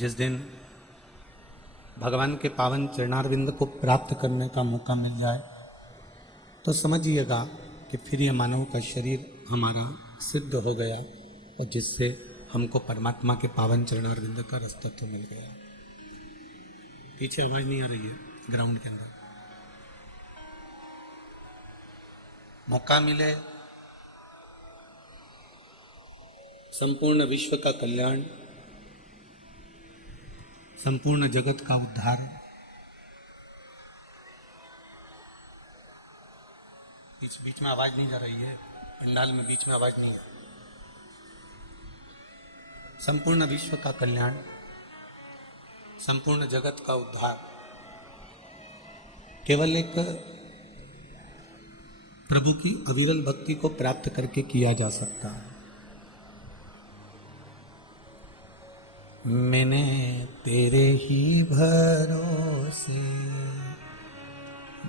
जिस दिन भगवान के पावन चरणारविंद को प्राप्त करने का मौका मिल जाए तो समझिएगा कि फिर ये मानव का शरीर हमारा सिद्ध हो गया और जिससे हमको परमात्मा के पावन चरणारविंद का रस्तत्व मिल गया। पीछे आवाज नहीं आ रही है ग्राउंड के अंदर। मौका मिले संपूर्ण विश्व का कल्याण, संपूर्ण जगत का उद्धार, बीच में आवाज नहीं जा रही है, पंडाल में बीच में आवाज नहीं है। संपूर्ण विश्व का कल्याण, संपूर्ण जगत का उद्धार केवल एक प्रभु की अविरल भक्ति को प्राप्त करके किया जा सकता है। मैंने तेरे ही भरोसे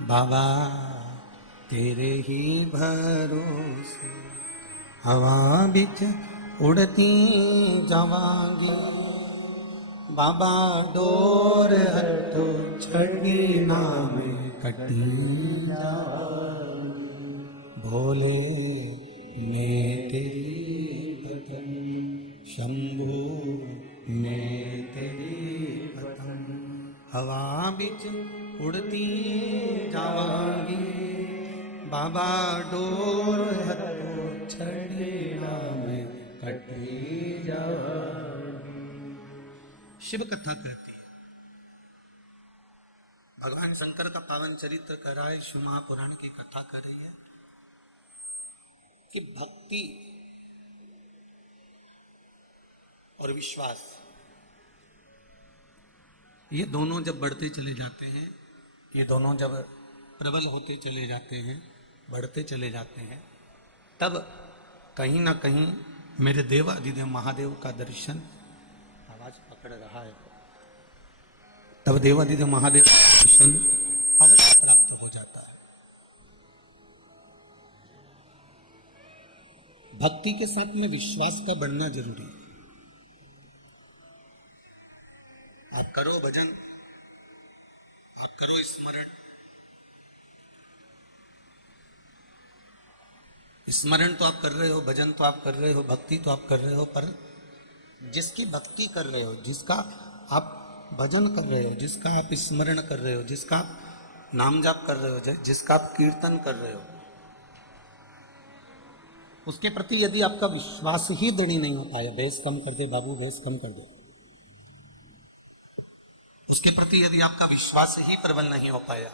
बाबा, तेरे ही भरोसे हवा बिच उड़ती जावांगी बाबा, डोर हटो छड़ी नाम कटी जावांगी, भोले मैं तेरी पतन, शंभू मैं तेरी पतन, हवा बिच उड़ती जावांगी बाबा, डोर हटो छड़ी नाम कटी जावांगी। शिव कथा कहती है, भगवान शंकर का पावन चरित्र कर रहा है, शिव महापुराण की कथा कर रही है कि भक्ति और विश्वास ये दोनों जब बढ़ते चले जाते हैं, ये दोनों जब प्रबल होते चले जाते हैं, बढ़ते चले जाते हैं, तब कहीं ना कहीं मेरे देव अधिदेव महादेव का दर्शन, आवाज पकड़ रहा है, तब देव अधिदेव महादेव का दर्शन अवश्य प्राप्त हो जाता है। भक्ति के साथ में विश्वास का बढ़ना जरूरी है। आप करो भजन, आप करो स्मरण, स्मरण तो आप कर रहे हो, भजन तो आप कर रहे हो, भक्ति तो आप कर रहे हो, पर जिसकी भक्ति कर रहे हो, जिसका आप भजन कर रहे हो, जिसका आप स्मरण कर रहे हो, जिसका आप नाम जाप कर रहे हो, जिसका आप कीर्तन कर रहे हो, उसके प्रति यदि आपका विश्वास ही दृढ़ नहीं हो पाया, बेस कम कर दे बाबू, बेस कम कर दे, उसके प्रति यदि आपका विश्वास ही प्रबल नहीं हो पाया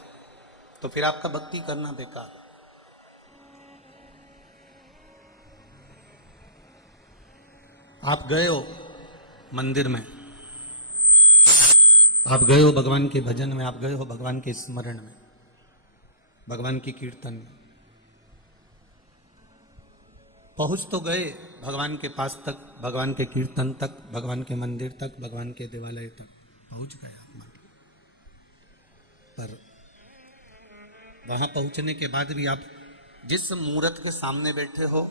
तो फिर आपका भक्ति करना बेकार। आप गए हो मंदिर में, आप गए हो भगवान के भजन में, आप गए हो भगवान के स्मरण में, भगवान की कीर्तन में, पहुंच तो गए भगवान के पास तक, भगवान के कीर्तन तक, भगवान के मंदिर तक, भगवान के देवालय तक पहुंच गए आप मान, पर वहां पहुंचने के बाद भी आप जिस मूर्त के सामने बैठे हो,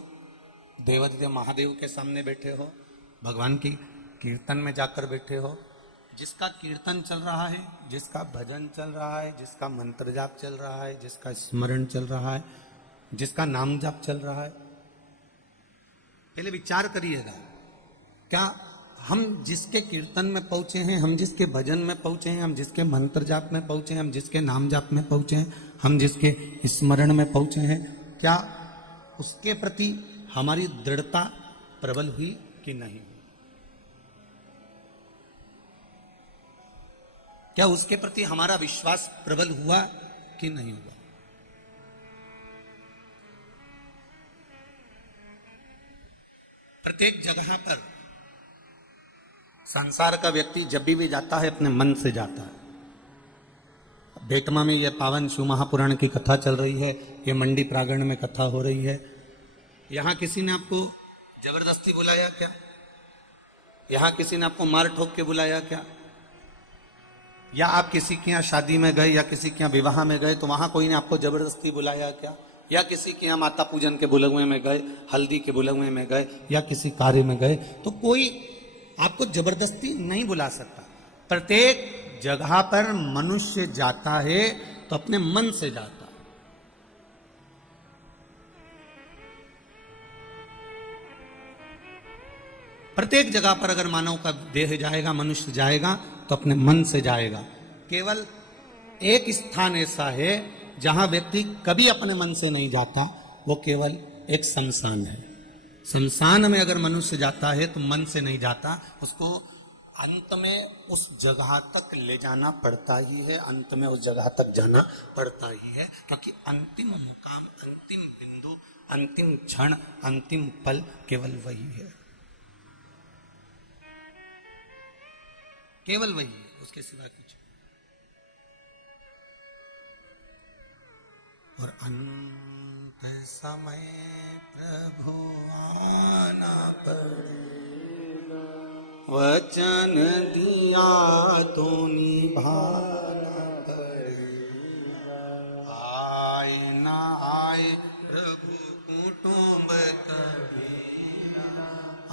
देवाधिदेव महादेव के सामने बैठे हो, भगवान की कीर्तन में जाकर बैठे हो, जिसका कीर्तन चल रहा है, जिसका भजन चल रहा है, जिसका मंत्र जाप चल रहा है, जिसका स्मरण चल रहा है, जिसका नाम जाप चल रहा है, पहले विचार करिएगा, क्या हम जिसके कीर्तन में पहुंचे हैं, हम जिसके भजन में पहुंचे हैं, हम जिसके मंत्र जाप में पहुंचे हैं, हम जिसके नाम जाप में पहुंचे हैं, हम जिसके स्मरण में पहुंचे हैं, क्या उसके प्रति हमारी दृढ़ता प्रबल हुई कि नहीं? क्या उसके प्रति हमारा विश्वास प्रबल हुआ कि नहीं हुआ? प्रत्येक जगह पर संसार का व्यक्ति जब भी जाता है अपने मन से जाता है। बेटमा में यह पावन शिव महापुराण की कथा चल रही है, ये मंडी प्रांगण में कथा हो रही है। यहां किसी ने आपको जबरदस्ती बुलाया क्या? यहां किसी ने आपको मार ठोक के बुलाया क्या? या आप किसी के यहाँ शादी में गए या किसी के यहाँ विवाह में गए तो वहां कोई ने आपको जबरदस्ती बुलाया क्या? या किसी के यहाँ माता पूजन के बुलगुए में गए, हल्दी के बुलगुए में गए या किसी कार्य में गए तो कोई आपको जबरदस्ती नहीं बुला सकता। प्रत्येक जगह पर मनुष्य जाता है तो अपने मन से जाता। प्रत्येक जगह पर अगर मानव का देह जाएगा, मनुष्य जाएगा तो अपने मन से जाएगा। केवल एक स्थान ऐसा है जहां व्यक्ति कभी अपने मन से नहीं जाता, वो केवल एक शमशान है। शमशान में अगर मनुष्य जाता है तो मन से नहीं जाता, उसको अंत में उस जगह तक ले जाना पड़ता ही है, अंत में उस जगह तक जाना पड़ता ही है, क्योंकि अंतिम मुकाम, अंतिम बिंदु, अंतिम क्षण, अंतिम पल केवल वही है, केवल वही है, उसके सिवा कुछ। और अंत समय प्रभु आना पड़ेगा, वचन दिया तो निभाना पड़ेगा, आए ना आए प्रभु कुटुंब कबीरा,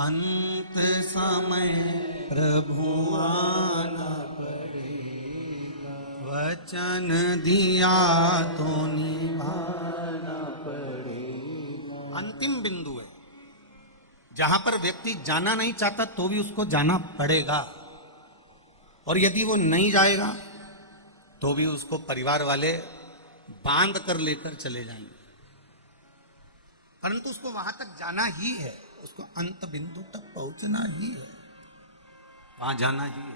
अंत समय प्रभु आना पड़ेगा, वचन दिया तो निभाना पड़ेगा। अंतिम बिंदु है जहां पर व्यक्ति जाना नहीं चाहता तो भी उसको जाना पड़ेगा, और यदि वो नहीं जाएगा तो भी उसको परिवार वाले बांध कर लेकर चले जाएंगे, परंतु उसको वहां तक जाना ही है, उसको अंत बिंदु तक पहुंचना ही है, वहां जाना ही है।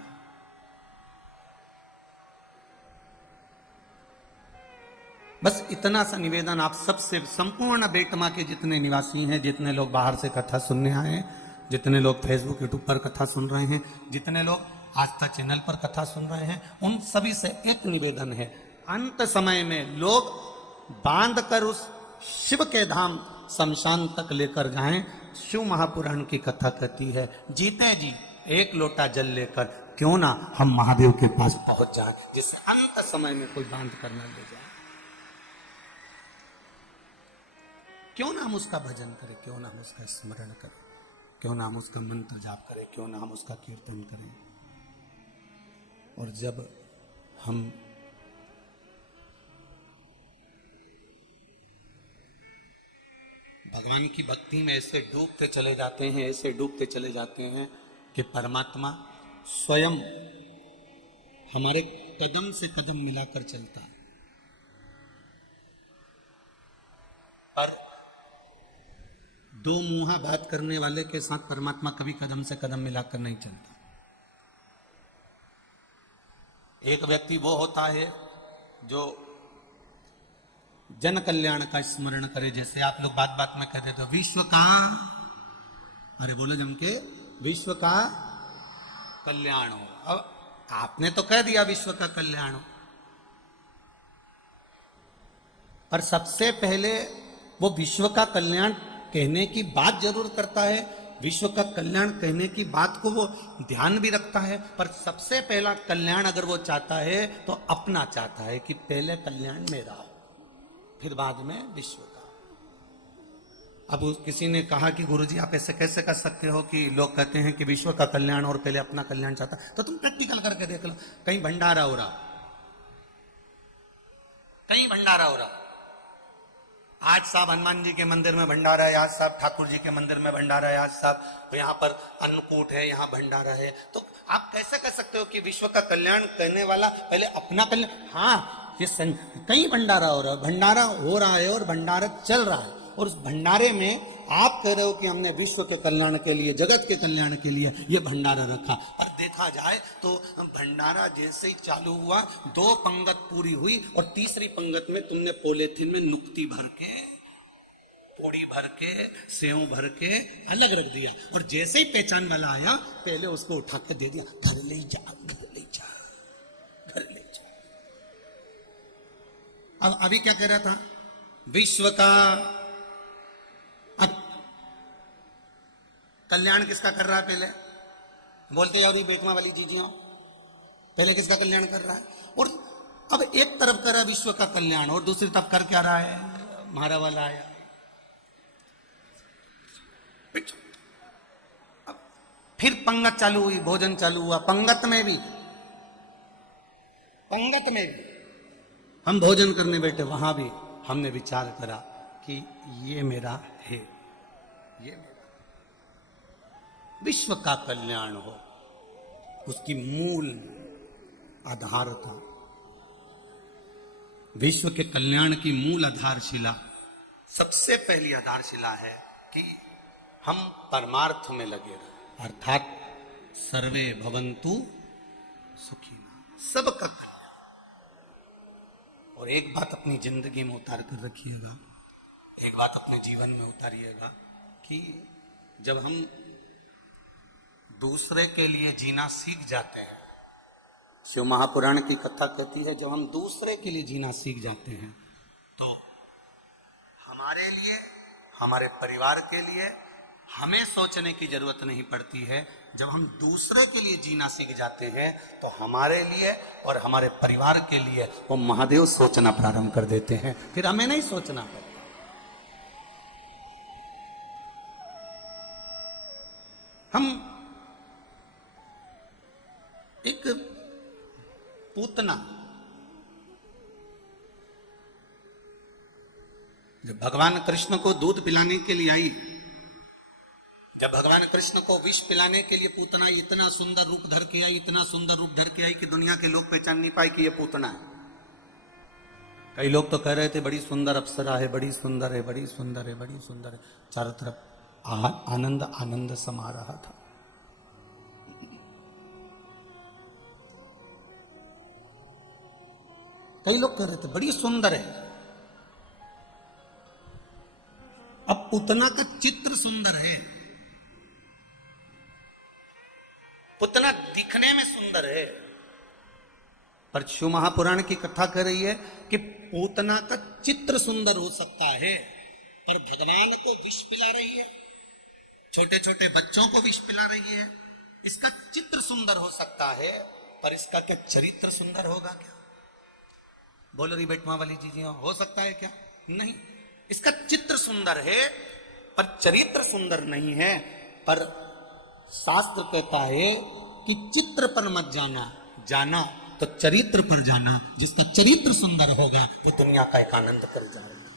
बस इतना सा निवेदन आप सबसे, संपूर्ण बेटमा के जितने निवासी हैं, जितने लोग बाहर से कथा सुनने आए हैं, जितने लोग फेसबुक यूट्यूब पर कथा सुन रहे हैं, जितने लोग आस्था चैनल पर कथा सुन रहे हैं, उन सभी से एक निवेदन है, अंत समय में लोग बांध कर उस शिव के धाम शमशान तक लेकर जाएं। शिव महापुराण की कथा कहती है, जीते जी एक लोटा जल लेकर क्यों ना हम महादेव के पास पहुंच जाएं, जिससे अंत समय में कोई बांध कर न ले जाए। क्यों ना हम उसका भजन करें, क्यों ना हम उसका स्मरण करें, क्यों ना हम उसका मंत्र जाप करें, क्यों ना हम उसका कीर्तन करें। और जब हम भगवान की भक्ति में ऐसे डूबते चले जाते हैं, ऐसे डूबते चले जाते हैं कि परमात्मा स्वयं हमारे कदम से कदम मिलाकर चलता है। पर दो मुंहा बात करने वाले के साथ परमात्मा कभी कदम से कदम मिलाकर नहीं चलता। एक व्यक्ति वो होता है जो जन कल्याण का स्मरण करे, जैसे आप लोग बात बात में कह देते हो विश्व का, अरे बोलो जम के, विश्व का कल्याण हो। अब आपने तो कह दिया विश्व का कल्याण हो, पर सबसे पहले वो विश्व का कल्याण कहने की बात जरूर करता है, विश्व का कल्याण कहने की बात को वो ध्यान भी रखता है, पर सबसे पहला कल्याण अगर वो चाहता है तो अपना चाहता है कि पहले कल्याण मेरा हो, फिर बाद में विश्व का। अब किसी ने कहा कि गुरुजी आप ऐसे कैसे कर सकते हो कि लोग कहते हैं कि विश्व का कल्याण और पहले अपना कल्याण चाहता, तो तुम प्रैक्टिकल करके देख लो। कहीं भंडारा हो रहा, कहीं भंडारा हो रहा, आज साहब हनुमान जी के मंदिर में भंडारा है, आज साहब ठाकुर जी के मंदिर में भंडारा है, आज साहब यहाँ पर अन्नकूट है, यहाँ भंडारा है, तो आप कैसे कह सकते हो कि विश्व का कल्याण करने वाला पहले अपना कल्याण। हाँ, ये कहीं भंडारा हो रहा है, भंडारा हो रहा है और भंडारा चल रहा है, और उस भंडारे में आप कह रहे हो कि हमने विश्व के कल्याण के लिए, जगत के कल्याण के लिए ये भंडारा रखा। पर देखा जाए तो भंडारा जैसे ही चालू हुआ, 2 पंगत पूरी हुई और तीसरी पंगत में तुमने पॉलीथिन में नुक्ती भर के, पूड़ी भर के, सेव भर के अलग रख दिया, और जैसे ही पहचान वाला आया पहले उसको उठा के दे दिया, घर ले जा, घर ले जा, घर ले जा। अब अभी क्या कह रहा था, विश्व का, अब कल्याण किसका कर रहा है? पहले बोलते जाओ बेटमा वाली चीजें, पहले किसका कल्याण कर रहा है? और अब एक तरफ कर रहा है विश्व का कल्याण, और दूसरी तरफ कर क्या रहा है? मारा वाला आया। अब फिर पंगत चालू हुई, भोजन चालू हुआ। पंगत में भी हम भोजन करने बैठे, वहां भी हमने विचार करा कि ये मेरा है, ये मेरा। विश्व का कल्याण हो, उसकी मूल आधार था। विश्व के कल्याण की मूल आधारशिला, सबसे पहली आधारशिला है कि हम परमार्थ में लगे रहे, अर्थात सर्वे भवन्तु सुखिनः, सबका कल्याण। और एक बात अपनी जिंदगी में उतार कर रखिएगा, एक बात अपने जीवन में उतारिएगा कि जब हम दूसरे के लिए जीना सीख जाते हैं, शिव महापुराण की कथा कहती है जब हम दूसरे के लिए जीना सीख जाते हैं तो हमारे लिए, हमारे परिवार के लिए हमें सोचने की जरूरत नहीं पड़ती है। जब हम दूसरे के लिए जीना सीख जाते हैं तो हमारे लिए और हमारे परिवार के लिए वो महादेव सोचना प्रारंभ कर देते हैं, फिर हमें नहीं सोचना पड़ता। हम एक पूतना जब भगवान कृष्ण को दूध पिलाने के लिए आई, जब भगवान कृष्ण को विष पिलाने के लिए पूतना इतना सुंदर रूप धर के आई, इतना सुंदर रूप धर के आई कि दुनिया के लोग पहचान नहीं पाए कि ये पूतना है। कई लोग तो कह रहे थे बड़ी सुंदर अप्सरा है, बड़ी सुंदर है, बड़ी सुंदर है, बड़ी सुंदर है। चारों तरफ आनंद आनंद समा रहा था। कई लोग कह रहे थे बड़ी सुंदर है। अब पूतना का चित्र सुंदर है, पूतना दिखने में सुंदर है, पर शिव महापुराण की कथा कर रही है कि पूतना का चित्र सुंदर हो सकता है, पर भगवान को विष पिला रही है, छोटे छोटे बच्चों को विष पिला रही है। इसका चित्र सुंदर हो सकता है, पर इसका क्या चरित्र सुंदर होगा क्या? बोलो री बेटवा वाली जी, हो सकता है क्या? नहीं। इसका चित्र सुंदर है पर चरित्र सुंदर नहीं है। पर शास्त्र कहता है कि चित्र पर मत जाना, जाना तो चरित्र पर जाना। जिसका चरित्र सुंदर होगा वो दुनिया का एक आनंद कर जाएगा।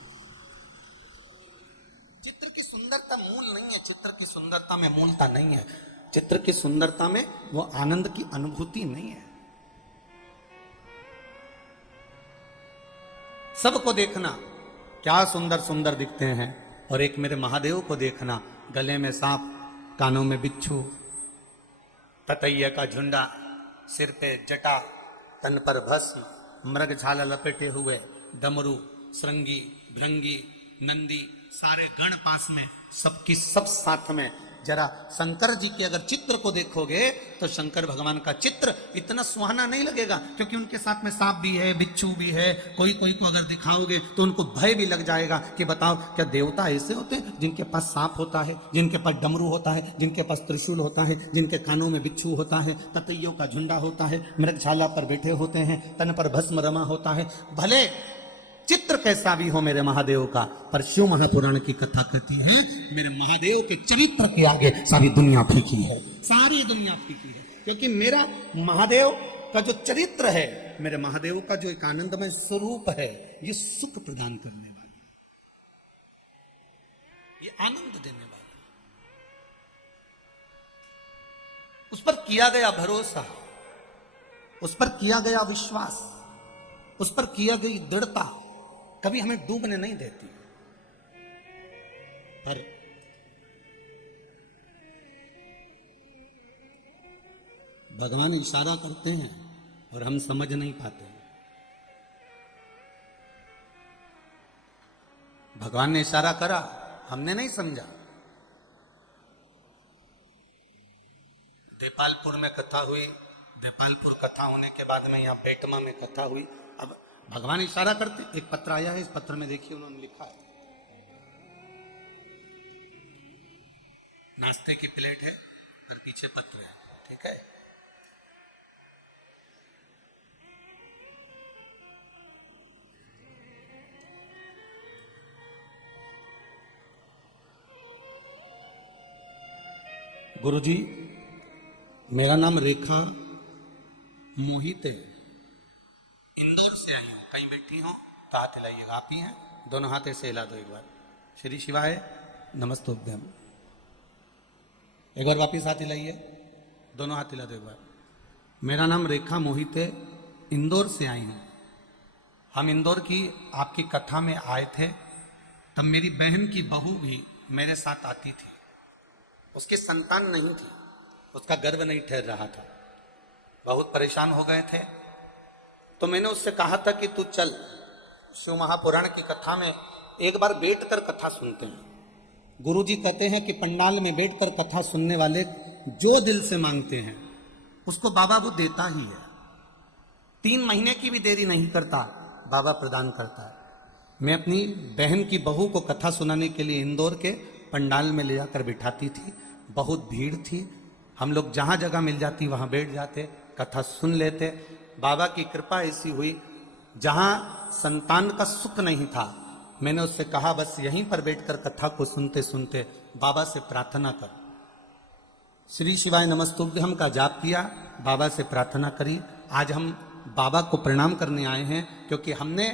चित्र की सुंदरता मूल नहीं है, चित्र की सुंदरता में मूलता नहीं है, चित्र की सुंदरता में वो आनंद की अनुभूति नहीं है। सबको देखना क्या सुंदर सुंदर दिखते हैं, और एक मेरे महादेव को देखना, गले में सांप, कानों में बिच्छू, ततैया का झुंडा, सिर पे जटा, तन पर भस्म, मृग छाला लपेटे हुए, डमरू, श्रृंगी, भृंगी, नंदी, सारे गण पास में, सबकी सब साथ में। जरा शंकर जी के अगर चित्र को देखोगे तो शंकर भगवान का चित्र इतना सुहाना नहीं लगेगा, क्योंकि उनके साथ में सांप भी है, बिच्छू भी है। कोई कोई को अगर दिखाओगे तो उनको भय भी लग जाएगा कि बताओ क्या देवता ऐसे होते हैं जिनके पास सांप होता है, जिनके पास डमरू होता है, जिनके पास त्रिशूल होता है, जिनके कानों में बिच्छू होता है, ततैयों का झुंडा होता है, मृगशाला पर बैठे होते हैं, तन पर भस्म रमा होता है। भले चित्र कैसा भी हो मेरे महादेव का, पर शिव महापुराण की कथा कहती है मेरे महादेव के चरित्र के आगे सारी दुनिया फीकी है, सारी दुनिया फीकी है। क्योंकि मेरा महादेव का जो चरित्र है, मेरे महादेव का जो एक आनंदमय स्वरूप है, ये सुख प्रदान करने वाला, ये आनंद देने वाला। उस पर किया गया भरोसा, उस पर किया गया विश्वास, उस पर किया गई दृढ़ता कभी हमें डूबने नहीं देती। पर भगवान इशारा करते हैं और हम समझ नहीं पाते। भगवान ने इशारा करा, हमने नहीं समझा। देपालपुर में कथा हुई, देपालपुर कथा होने के बाद में यहां बेटमा में कथा हुई। अब भगवान इशारा करते, एक पत्र आया है, इस पत्र में देखिए उन्होंने लिखा है, नाश्ते की प्लेट है और पीछे पत्र है, ठीक है। गुरुजी मेरा नाम रेखा मोहित है, इंदौर से आई हूँ। कहीं बैठी हो तो हाथ हिलाइएगा। आप ही हैं? दोनों हाथ ऐसे हिला दो एक बार। श्री शिवाय नमस्तोभ्यम। एक बार वापिस हाथ हिलाइए, दोनों हाथ हिला दो एक बार। मेरा नाम रेखा मोहित है, इंदौर से आई हूँ। हम इंदौर की आपकी कथा में आए थे, तब मेरी बहन की बहू भी मेरे साथ आती थी। उसकी संतान नहीं थी, उसका गर्भ नहीं ठहर रहा था, बहुत परेशान हो गए थे। तो मैंने उससे कहा था कि तू चल, शिव महापुराण की कथा में एक बार बैठकर कथा सुनते हैं। गुरुजी कहते हैं कि पंडाल में बैठकर कथा सुनने वाले जो दिल से मांगते हैं उसको बाबा वो देता ही है। 3 महीने की भी देरी नहीं करता, बाबा प्रदान करता है। मैं अपनी बहन की बहू को कथा सुनाने के लिए इंदौर के पंडाल में ले जाकर बिठाती थी। बहुत भीड़ थी, हम लोग जहां जगह मिल जाती वहां बैठ जाते, कथा सुन लेते। बाबा की कृपा ऐसी हुई, जहां संतान का सुख नहीं था, मैंने उससे कहा बस यहीं पर बैठकर कथा को सुनते सुनते बाबा से प्रार्थना कर। श्री शिवाय नमस्तुभ्यम का जाप किया, बाबा से प्रार्थना करी। आज हम बाबा को प्रणाम करने आए हैं, क्योंकि हमने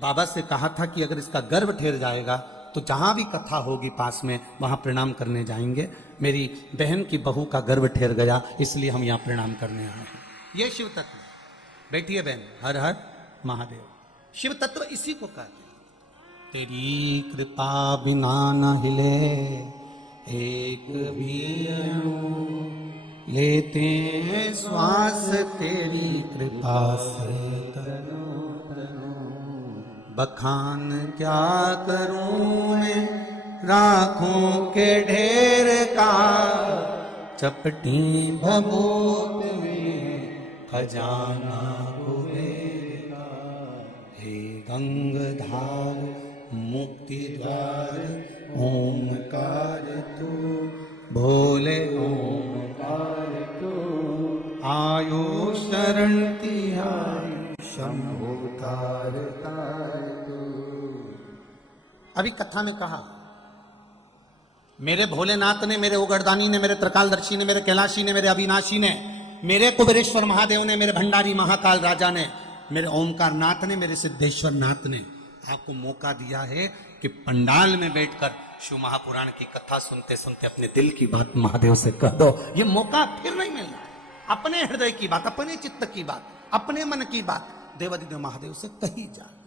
बाबा से कहा था कि अगर इसका गर्भ ठहर जाएगा तो जहां भी कथा होगी पास में वहां प्रणाम करने जाएंगे। मेरी बहन की बहू का गर्भ ठहर गया, इसलिए हम यहां प्रणाम करने आए हैं। ये शिव तत्व। बैठिए बहन। हर हर महादेव। शिव तत्व इसी को कहते हैं। तेरी कृपा बिना न हिले एक भी अणु, लेते हैं श्वास तेरी कृपा से तनो तनो। बखान क्या करूं मैं राखों के ढेर का, चपटी भभूत में खजाना कुबेरा। हे गंगधार मुक्ति द्वार ओंकार तू, भोले ओंकार तू। आयो शरण तिहारी शंभो तार तार तू। अभी कथा में कहा, मेरे भोलेनाथ ने, मेरे उगरदानी ने, मेरे त्रिकालदर्शी ने, मेरे कैलाशी ने, मेरे अविनाशी ने, मेरे कुबेरेश्वर महादेव ने, मेरे भंडारी महाकाल राजा ने, मेरे ओमकार नाथ ने, मेरे सिद्धेश्वर नाथ ने आपको मौका दिया है कि पंडाल में बैठकर शिव महापुराण की कथा सुनते सुनते अपने दिल की बात महादेव से कह दो। ये मौका फिर नहीं मिलना है। अपने हृदय की बात, अपने चित्त की बात, अपने मन की बात देवाधिदेव महादेव से कही जाए।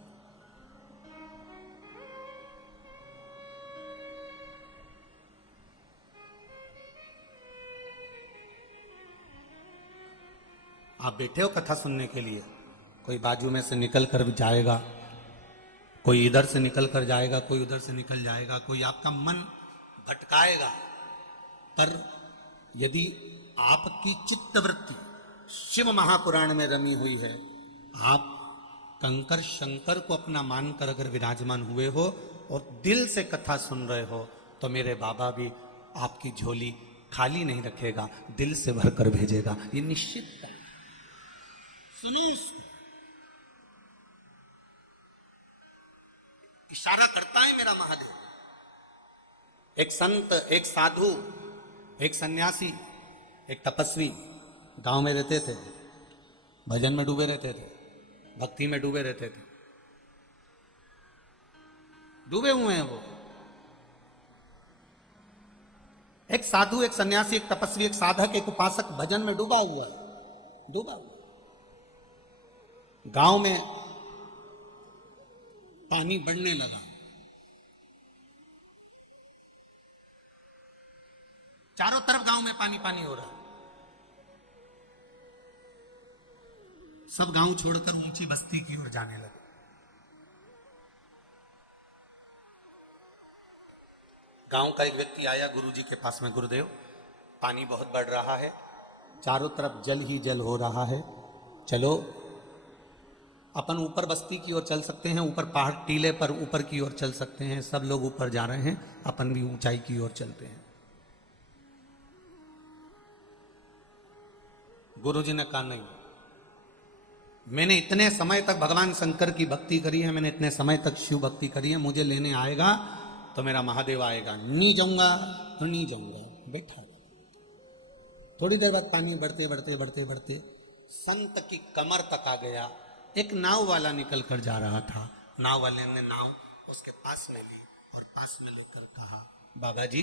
आप बैठे हो कथा सुनने के लिए, कोई बाजू में से निकल कर जाएगा, कोई इधर से निकल कर जाएगा, कोई उधर से निकल जाएगा, कोई आपका मन भटकाएगा। पर यदि आपकी चित्तवृत्ति शिव महापुराण में रमी हुई है, आप कंकर शंकर को अपना मानकर अगर विराजमान हुए हो और दिल से कथा सुन रहे हो, तो मेरे बाबा भी आपकी झोली खाली नहीं रखेगा, दिल से भरकर भेजेगा। ये निश्चित है। सुनो इसको। इशारा करता है मेरा महादेव। एक संत, एक साधु, एक सन्यासी, एक तपस्वी गांव में रहते थे, भजन में डूबे रहते थे, भक्ति में डूबे रहते थे, डूबे हुए हैं वो। एक साधु, एक सन्यासी, एक तपस्वी, एक साधक, एक उपासक भजन में डूबा हुआ है, डूबा हुआ। गांव में पानी बढ़ने लगा, चारों तरफ गांव में पानी पानी हो रहा है। सब गांव छोड़कर ऊंची बस्ती की ओर जाने लगे। गांव का एक व्यक्ति आया गुरुजी के पास में, गुरुदेव पानी बहुत बढ़ रहा है, चारों तरफ जल ही जल हो रहा है, चलो अपन ऊपर बस्ती की ओर चल सकते हैं, ऊपर पहाड़ टीले पर ऊपर की ओर चल सकते हैं, सब लोग ऊपर जा रहे हैं, अपन भी ऊंचाई की ओर चलते हैं। गुरुजी ने कहा नहीं, मैंने इतने समय तक भगवान शंकर की भक्ति करी है, मैंने इतने समय तक शिव भक्ति करी है, मुझे लेने आएगा तो मेरा महादेव आएगा, नहीं जाऊंगा तो नहीं जाऊंगा। बैठा थोड़ी देर बाद पानी बढ़ते बढ़ते बढ़ते बढ़ते संत की कमर तक आ गया। एक नाव वाला निकल कर जा रहा था। नाव वाले ने नाव उसके पास में ली और पास में लेकर कहा, बाबा जी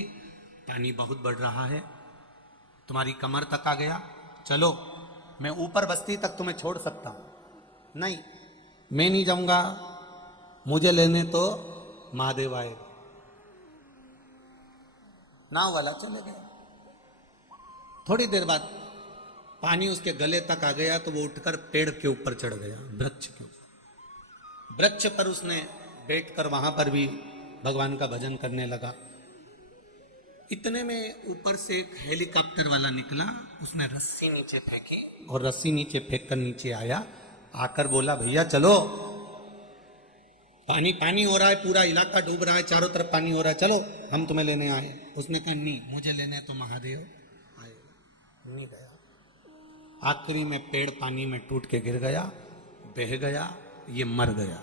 पानी बहुत बढ़ रहा है, तुम्हारी कमर तक आ गया, चलो मैं ऊपर बस्ती तक तुम्हें छोड़ सकता हूं। नहीं, मैं नहीं जाऊंगा, मुझे लेने तो महादेव आएगा। नाव वाला चले गया। थोड़ी देर बाद पानी उसके गले तक आ गया तो वो उठकर पेड़ के ऊपर चढ़ गया, वृक्ष के ऊपर। वृक्ष पर उसने बैठकर वहां पर भी भगवान का भजन करने लगा। इतने में ऊपर से एक हेलीकॉप्टर वाला निकला, उसने रस्सी नीचे फेंकी और रस्सी नीचे फेंक कर नीचे आया, आकर बोला, भैया चलो, पानी पानी हो रहा है, पूरा इलाका डूब रहा है, चारों तरफ पानी हो रहा है, चलो हम तुम्हें लेने आए। उसने कहा नहीं, मुझे लेने तो महादेव आए। नहीं गया। आखिरी में पेड़ पानी में टूट के गिर गया, बह गया, ये मर गया।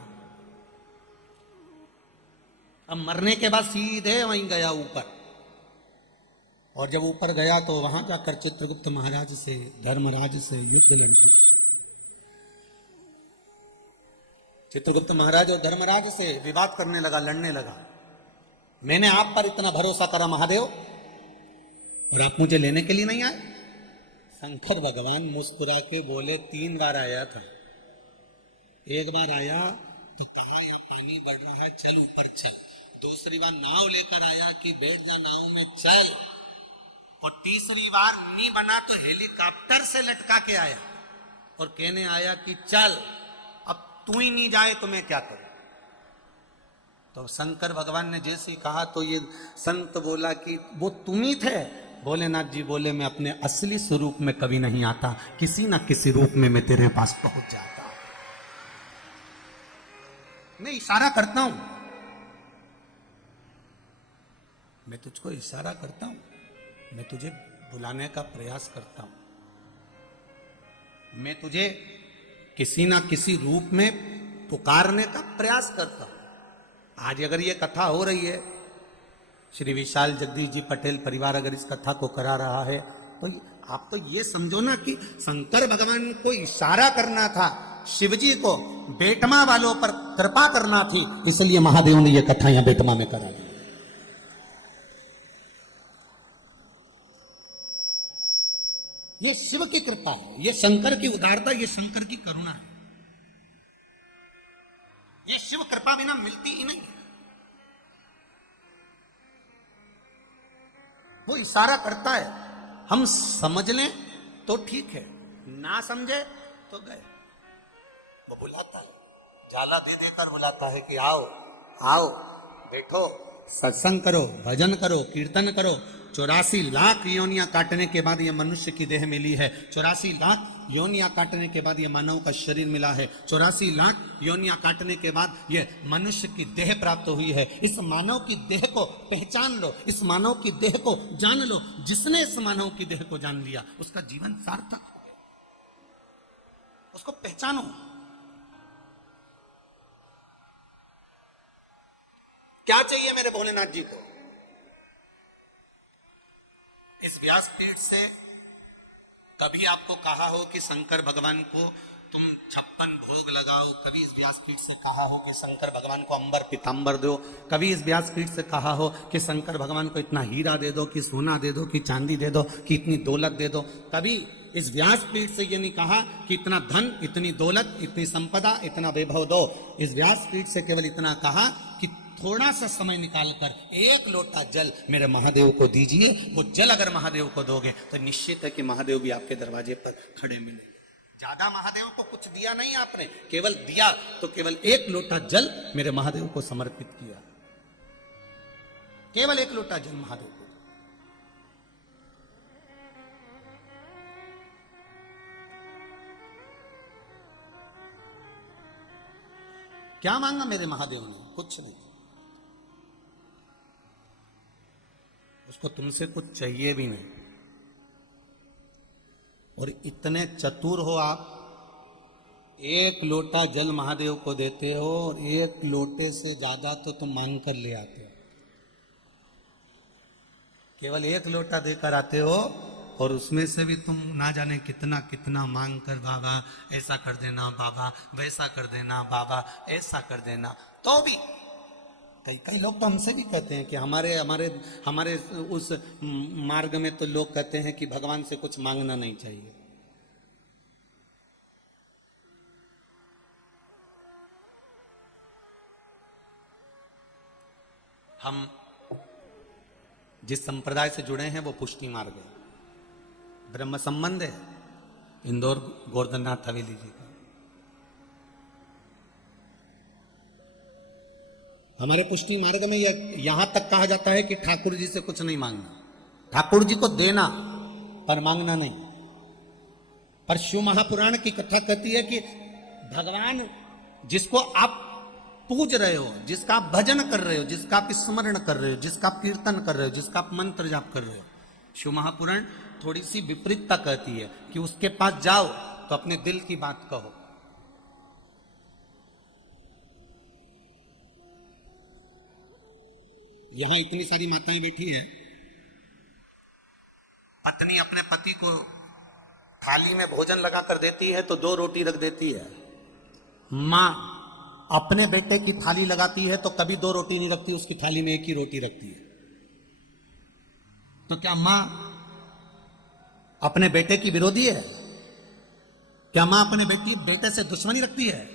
अब मरने के बाद सीधे वहीं गया ऊपर, और जब ऊपर गया तो वहां जाकर चित्रगुप्त महाराज से, धर्मराज से युद्ध लड़ने लगा। चित्रगुप्त महाराज और धर्मराज से विवाद करने लगा, लड़ने लगा। मैंने आप पर इतना भरोसा करा महादेव, और आप मुझे लेने के लिए नहीं आए। शंकर भगवान मुस्कुरा के बोले, 3 बार आया था। एक बार आया तो कहा यह पानी बढ़ रहा है, चल ऊपर चल। दूसरी बार नाव लेकर आया कि बैठ जा नाव में, चल। और तीसरी बार नहीं बना तो हेलीकॉप्टर से लटका के आया और कहने आया कि चल, अब तू ही नहीं जाए तो मैं क्या करूं। तो शंकर भगवान ने जैसे ही कहा तो ये संत बोला कि वो तुम ही थे। भोलेनाथ जी बोले, मैं अपने असली स्वरूप में कभी नहीं आता, किसी ना किसी रूप में मैं तेरे पास पहुंच जाता। मैं इशारा करता हूं, मैं तुझको इशारा करता हूं, मैं तुझे बुलाने का प्रयास करता हूं, मैं तुझे किसी ना किसी रूप में पुकारने का प्रयास करता हूं। आज अगर ये कथा हो रही है, श्री विशाल जगदीश जी पटेल परिवार अगर इस कथा को करा रहा है, तो आप तो ये समझो ना कि शंकर भगवान को इशारा करना था, शिवजी को बेटमा वालों पर कृपा करना थी, इसलिए महादेव ने ये कथा यहां बेटमा में करा दी। ये शिव की कृपा है, ये शंकर की उदारता, ये शंकर की करुणा है। ये शिव कृपा बिना मिलती ही नहीं। वो इशारा करता है, हम समझ लें तो ठीक है, ना समझे तो गए। वो बुलाता है, जाला दे देकर बुलाता है कि आओ आओ, बैठो, सत्संग करो, भजन करो, कीर्तन करो। 84 लाख योनियां काटने के बाद यह मनुष्य की देह मिली है। 84 लाख योनियां काटने के बाद यह मानव का शरीर मिला है। 84 लाख योनियां काटने के बाद यह मनुष्य की देह प्राप्त हुई है। इस मानव की देह को पहचान लो, इस मानव की देह को जान लो। जिसने इस मानव की देह को जान लिया उसका जीवन सार्थक हो गया। उसको पहचानो। क्या चाहिए मेरे भोलेनाथ जी को? इस व्यासपीठ से कभी आपको कहा हो कि शंकर भगवान को तुम 56 भोग लगाओ, कभी इस व्यासपीठ से कहा हो कि शंकर भगवान को अंबर पीतांबर दो, कभी इस व्यासपीठ से कहा हो कि शंकर भगवान को इतना हीरा दे दो, कि सोना दे दो, कि चांदी दे दो, कि इतनी दौलत दे दो। कभी इस व्यासपीठ से ये नहीं कहा कि इतना धन, इतनी दौलत, इतनी संपदा, इतना वैभव दो। इस व्यासपीठ से केवल इतना कहा कि थोड़ा सा समय निकालकर 1 लोटा जल मेरे महादेव को दीजिए। वो जल अगर महादेव को दोगे तो निश्चित है कि महादेव भी आपके दरवाजे पर खड़े मिलेंगे। ज्यादा महादेव को कुछ दिया नहीं आपने, केवल दिया तो केवल 1 लोटा जल मेरे महादेव को समर्पित किया। केवल 1 लोटा जल महादेव को। क्या मांगा मेरे महादेव ने? कुछ नहीं। उसको तुमसे कुछ चाहिए भी नहीं। और इतने चतुर हो आप, 1 लोटा जल महादेव को देते हो और 1 लोटे से ज्यादा तो तुम मांग कर ले आते हो। केवल 1 लोटा देकर आते हो और उसमें से भी तुम ना जाने कितना कितना मांग कर, बाबा ऐसा कर देना, बाबा वैसा कर देना, बाबा ऐसा कर देना, तो भी कई कई लोग तो हमसे भी कहते हैं कि हमारे हमारे हमारे उस मार्ग में तो लोग कहते हैं कि भगवान से कुछ मांगना नहीं चाहिए। हम जिस संप्रदाय से जुड़े हैं वो पुष्टि मार्ग है, ब्रह्म संबंध है, इंदौर गोवर्धननाथ हवेली जी का। हमारे पुष्टि मार्ग में यहां तक कहा जाता है कि ठाकुर जी से कुछ नहीं मांगना, ठाकुर जी को देना पर मांगना नहीं। पर शिव महापुराण की कथा कहती है कि भगवान जिसको आप पूज रहे हो, जिसका आप भजन कर रहे हो, जिसका आप स्मरण कर रहे हो, जिसका आप कीर्तन कर रहे हो, जिसका आप मंत्र जाप कर रहे हो, शिव महापुराण थोड़ी सी विपरीतता कहती है कि उसके पास जाओ तो अपने दिल की बात कहो। यहां इतनी सारी माताएं बैठी है, पत्नी अपने पति को थाली में भोजन लगा कर देती है तो 2 रोटी रख देती है। मां अपने बेटे की थाली लगाती है तो कभी 2 रोटी नहीं रखती, उसकी थाली में 1 ही रोटी रखती है। तो क्या मां अपने बेटे की विरोधी है? क्या मां अपने बेटे से दुश्मनी रखती है?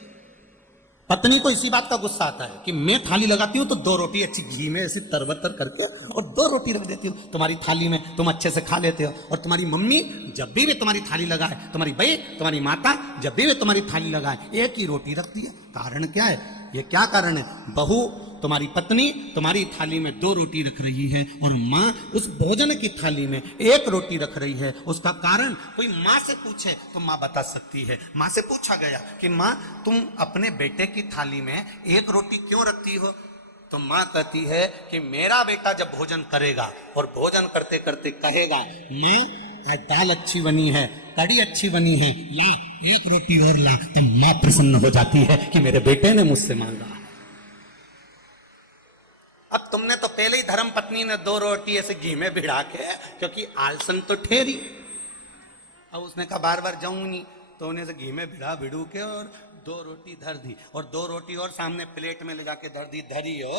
पत्नी को इसी बात का गुस्सा आता है कि मैं थाली लगाती हूं तो 2 रोटी अच्छी घी में ऐसे तरबतर करके और 2 रोटी रख देती हूं तुम्हारी थाली में, तुम अच्छे से खा लेते हो। और तुम्हारी मम्मी जब भी वे तुम्हारी थाली लगाए, तुम्हारी बहन, तुम्हारी माता जब भी वे तुम्हारी थाली लगाए 1 ही रोटी रखती है। कारण क्या है? ये क्या कारण है? बहू तुम्हारी पत्नी तुम्हारी थाली में 2 रोटी रख रही है और मां उस भोजन की थाली में 1 रोटी रख रही है। उसका कारण कोई मां से पूछे तो मां बता सकती है। मां से पूछा गया कि मां तुम अपने बेटे की थाली में 1 रोटी क्यों रखती हो? तो मां कहती है कि मेरा बेटा जब भोजन करेगा और भोजन करते करते कहेगा मां आज दाल अच्छी बनी है, कड़ी अच्छी बनी है, ला 1 रोटी और ला, तो मां प्रसन्न हो जाती है कि मेरे बेटे ने मुझसे मांगा। अब तुमने तो पहले ही धर्म पत्नी ने 2 रोटी ऐसे घी में भिड़ा के, क्योंकि आलसन तो ठहरी, अब उसने कहा बार बार जाऊं नहीं, तो उन्हें से घी में भिड़ू के और 2 रोटी धर दी और 2 रोटी और सामने प्लेट में ले जाके धर दी। धरी हो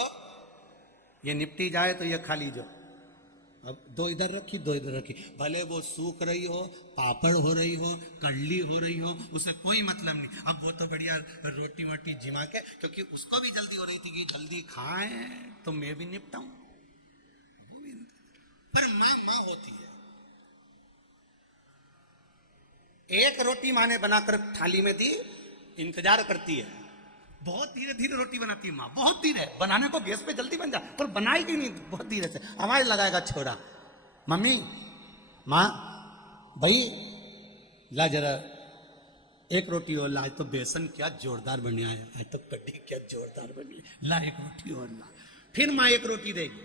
ये निपटी जाए तो ये खा लीजिए। अब 2 इधर रखी, 2 इधर रखी, भले वो सूख रही हो, पापड़ हो रही हो, कड़ली हो रही हो, उसे कोई मतलब नहीं। अब वो तो बढ़िया रोटी वोटी जिमा के, क्योंकि उसको भी जल्दी हो रही थी कि जल्दी खाए तो मैं भी निपटाऊं। पर मां होती है, 1 रोटी मां ने बनाकर थाली में दी, इंतजार करती है, बहुत धीरे धीरे रोटी बनाती है मां, बहुत धीरे, बनाने को गैस पे जल्दी बन जा, पर बनाएगी नहीं, बहुत धीरे से आवाज लगाएगा छोरा, मम्मी मां भाई ला जरा 1 रोटी और ला, आज तो बेसन क्या जोरदार बने आया, आज तो कड्डी क्या जोरदार बनी, ला 1 रोटी और ला। फिर मां 1 रोटी देगी,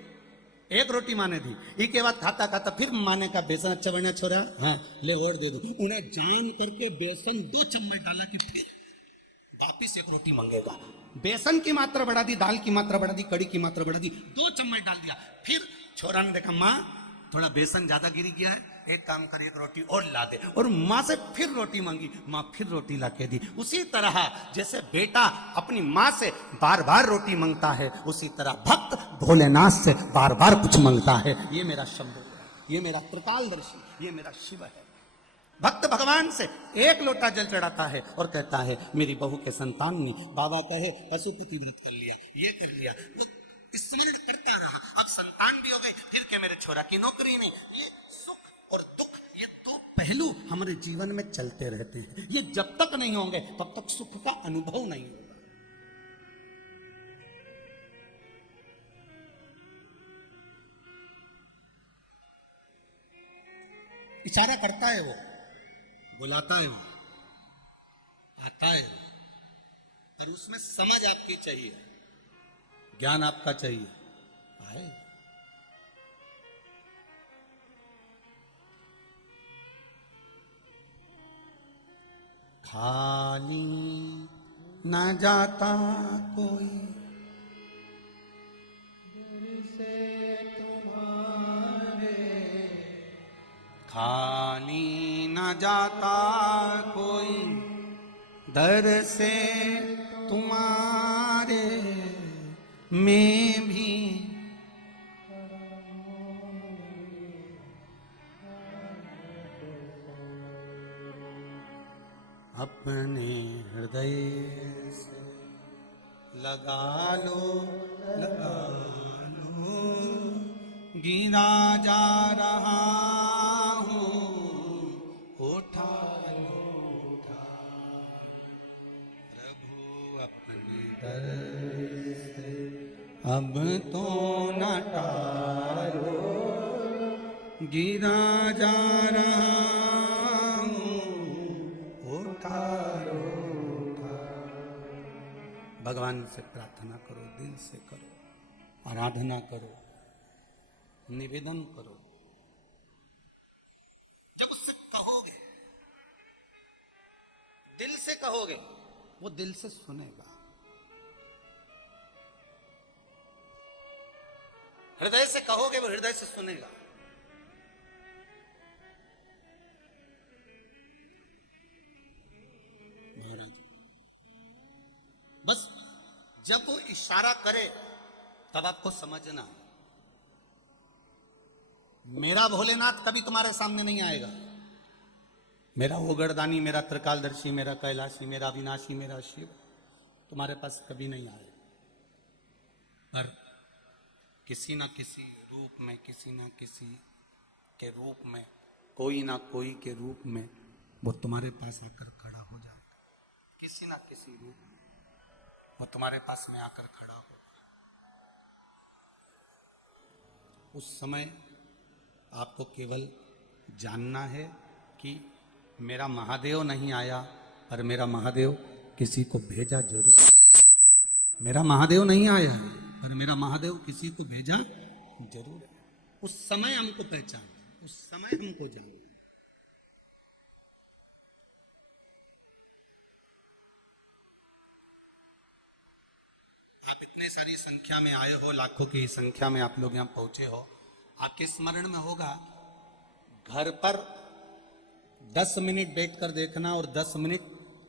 1 रोटी मां ने दी, इसके बाद खाता खाता फिर मां ने कहा बेसन अच्छा बना छोरा, हाँ ले और दे दो। उन्हें जान करके बेसन 2 चम्मच डाला कि फिर वापिस 1 रोटी मांगेगा। बेसन की मात्रा बढ़ा दी, दाल की मात्रा बढ़ा दी, कड़ी की मात्रा बढ़ा दी, 2 चम्मच डाल दिया। फिर छोरा ने देखा मां थोड़ा बेसन ज्यादा गिरी गया है, एक काम कर 1 रोटी और ला दे, और मां से फिर रोटी मांगी, मां फिर रोटी ला के दी। उसी तरह जैसे बेटा अपनी मां से बार बार रोटी मांगता है, उसी तरह भक्त भोलेनाथ से बार बार कुछ मांगता है। ये मेरा शंभु है, ये मेरा त्रिकालदर्शी, ये मेरा शिव है। भक्त भगवान से 1 लोटा जल चढ़ाता है और कहता है मेरी बहू के संतान ने, बाबा कहे पशुपति व्रत कर लिया, ये कर लिया, वो स्मरण करता रहा, अब संतान भी हो गए, फिर क्या मेरे छोरा की नौकरी नहीं। ये सुख और दुख, ये 2 पहलू हमारे जीवन में चलते रहते हैं, ये जब तक नहीं होंगे तब तक सुख का अनुभव नहीं होगा। इशारा करता है वो, बुलाता है वो, आता है वो, पर उसमें समझ आपकी चाहिए, ज्ञान आपका चाहिए। आए खाली न जाता कोई से तुम्हारे, खाली न जाता कोई दर से तुम्हारे में भी अपने हृदय से लगा लो गिरा जा रहा हूँ उठा लो प्रभु अपने दर से अब तो न टालो गिरा जा रहा भगवान से प्रार्थना करो, दिल से करो, आराधना करो, निवेदन करो। जब उससे कहोगे, दिल से कहोगे, वो दिल से सुनेगा। हृदय से कहोगे, वो हृदय से सुनेगा। महाराज बस जब वो इशारा करे तब आपको समझना, मेरा भोलेनाथ कभी तुम्हारे सामने नहीं आएगा। मेरा ओगरदानी, मेरा त्रिकालदर्शी, मेरा कैलाशी, मेरा अविनाशी, मेरा शिव तुम्हारे पास कभी नहीं आएगा। पर किसी ना किसी रूप में, किसी ना किसी के रूप में, कोई ना कोई के रूप में वो तुम्हारे पास आकर खड़ा हो जाएगा। किसी ना किसी रूप में वो तुम्हारे पास में आकर खड़ा हो। उस समय आपको केवल जानना है कि मेरा महादेव नहीं आया, पर मेरा महादेव किसी को भेजा जरूर। मेरा महादेव नहीं आया है, पर मेरा महादेव किसी को भेजा जरूर है। उस समय हमको पहचान, उस समय हमको जान। आप इतने सारी संख्या में आए हो, लाखों की संख्या में आप लोग यहां पहुंचे हो। आपके स्मरण में होगा, घर पर 10 मिनट बैठकर देखना और 10 मिनट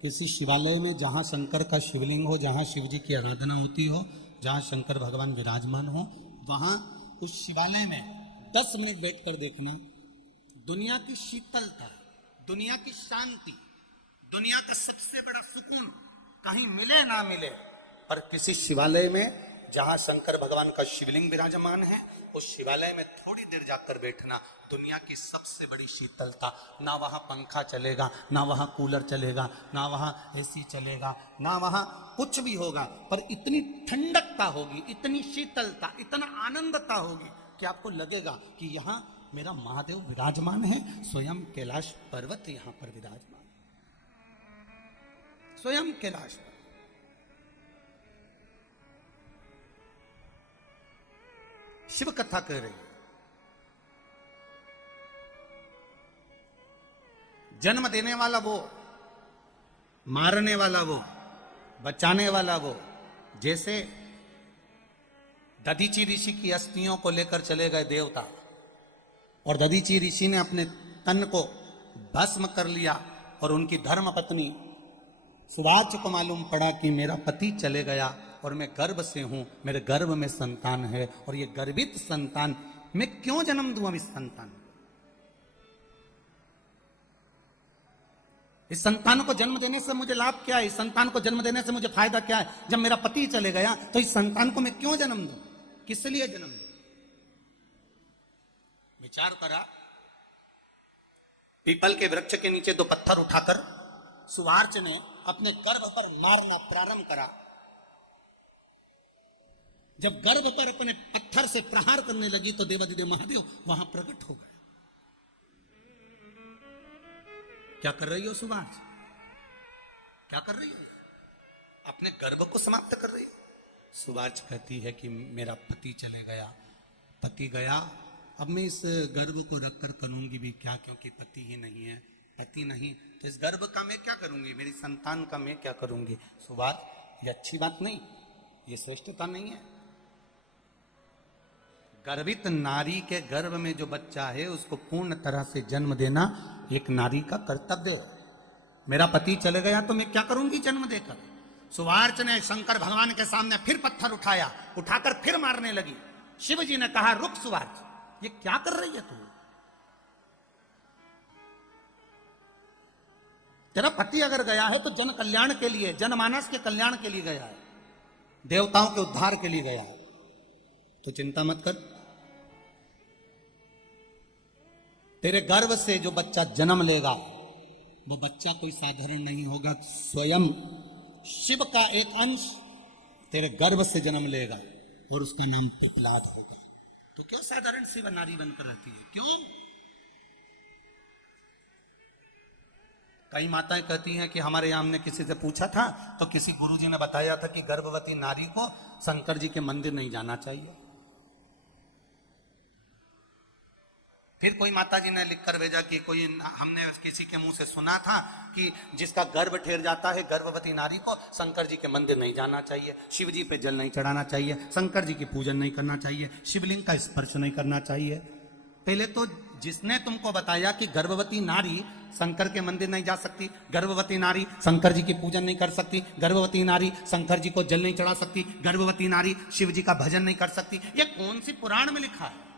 किसी शिवालय में जहां शंकर का शिवलिंग हो, जहां शिव जी की आराधना होती हो, जहां शंकर भगवान विराजमान हो, वहां उस शिवालय में 10 मिनट बैठकर देखना। दुनिया की शीतलता, दुनिया की शांति, दुनिया का सबसे बड़ा सुकून कहीं मिले ना मिले, पर किसी शिवालय में जहां शंकर भगवान का शिवलिंग विराजमान है, उस शिवालय में थोड़ी देर जाकर बैठना। दुनिया की सबसे बड़ी शीतलता। ना वहां पंखा चलेगा, ना वहां कूलर चलेगा, ना वहां एसी चलेगा, ना वहां कुछ भी होगा, पर इतनी ठंडकता होगी, इतनी शीतलता, इतना आनंदता होगी कि आपको लगेगा कि यहां मेरा महादेव विराजमान है। स्वयं कैलाश पर्वत यहां पर विराजमान, स्वयं कैलाश पर्वत। शिव कथा कह रही है। जन्म देने वाला वो, मारने वाला वो, बचाने वाला वो। जैसे दधीची ऋषि की अस्थियों को लेकर चले गए देवता, और दधीची ऋषि ने अपने तन को भस्म कर लिया, और उनकी धर्म पत्नी सुवाच को मालूम पड़ा कि मेरा पति चले गया और मैं गर्भ से हूं, मेरे गर्भ में संतान है, और ये गर्भित संतान मैं क्यों जन्म दूं? अब इस संतान, इस संतान को जन्म देने से मुझे लाभ क्या है? इस संतान को जन्म देने से मुझे फायदा क्या है? जब मेरा पति चले गया तो इस संतान को मैं क्यों जन्म दूं? किस लिए जन्म दूं? विचार करा। पीपल के वृक्ष के नीचे 2 पत्थर उठाकर सुवार्च ने अपने गर्भ पर मारना प्रारंभ करा। जब गर्भ पर अपने पत्थर से प्रहार करने लगी तो देवाधिदेव महादेव वहां प्रकट हो गए। क्या कर रही हो सुवार्च? क्या कर रही हो? अपने गर्भ को समाप्त कर रही हो। सुवार्च कहती है कि मेरा पति चले गया, पति गया, अब मैं इस गर्भ को रखकर करूंगी भी क्या, क्योंकि पति ही नहीं है। पति नहीं तो इस गर्भ का मैं क्या करूंगी? मेरी संतान का मैं क्या करूंगी? सुवार्च, ये अच्छी बात नहीं, ये श्रेष्ठता नहीं है। गर्भित नारी के गर्भ में जो बच्चा है उसको पूर्ण तरह से जन्म देना एक नारी का कर्तव्य है। मेरा पति चले गया तो मैं क्या करूंगी जन्म देकर। सुवार्च ने शंकर भगवान के सामने फिर पत्थर उठाया, उठाकर फिर मारने लगी। शिव जी ने कहा रुक सुवार्च, ये क्या कर रही है तू? तेरा पति अगर गया है तो जन कल्याण के लिए, जनमानस के कल्याण के लिए गया है, देवताओं के उद्धार के लिए गया है, तो चिंता मत कर। तेरे गर्भ से जो बच्चा जन्म लेगा वो बच्चा कोई साधारण नहीं होगा। स्वयं शिव का एक अंश तेरे गर्भ से जन्म लेगा और उसका नाम पिपलाद होगा। तो क्यों साधारण शिव नारी बनकर रहती है? क्यों? कई माताएं कहती हैं कि हमारे यहाँ हमने किसी से पूछा था तो किसी गुरुजी ने बताया था कि गर्भवती नारी को शंकर जी के मंदिर नहीं जाना चाहिए। फिर कोई माता जी ने लिखकर भेजा कि कोई हमने किसी के मुंह से सुना था कि जिसका गर्भ ठेर जाता है गर्भवती नारी को शंकर जी के मंदिर नहीं जाना चाहिए, शिव जी पे जल नहीं चढ़ाना चाहिए, शंकर जी की पूजन नहीं करना चाहिए, शिवलिंग का स्पर्श नहीं करना चाहिए। पहले तो जिसने तुमको बताया कि गर्भवती नारी शंकर के मंदिर नहीं जा सकती, गर्भवती नारी शंकर जी की पूजन नहीं कर सकती, गर्भवती नारी शंकर जी को जल नहीं चढ़ा सकती, गर्भवती नारी शिव जी का भजन नहीं कर सकती, ये कौन सी पुराण में लिखा है?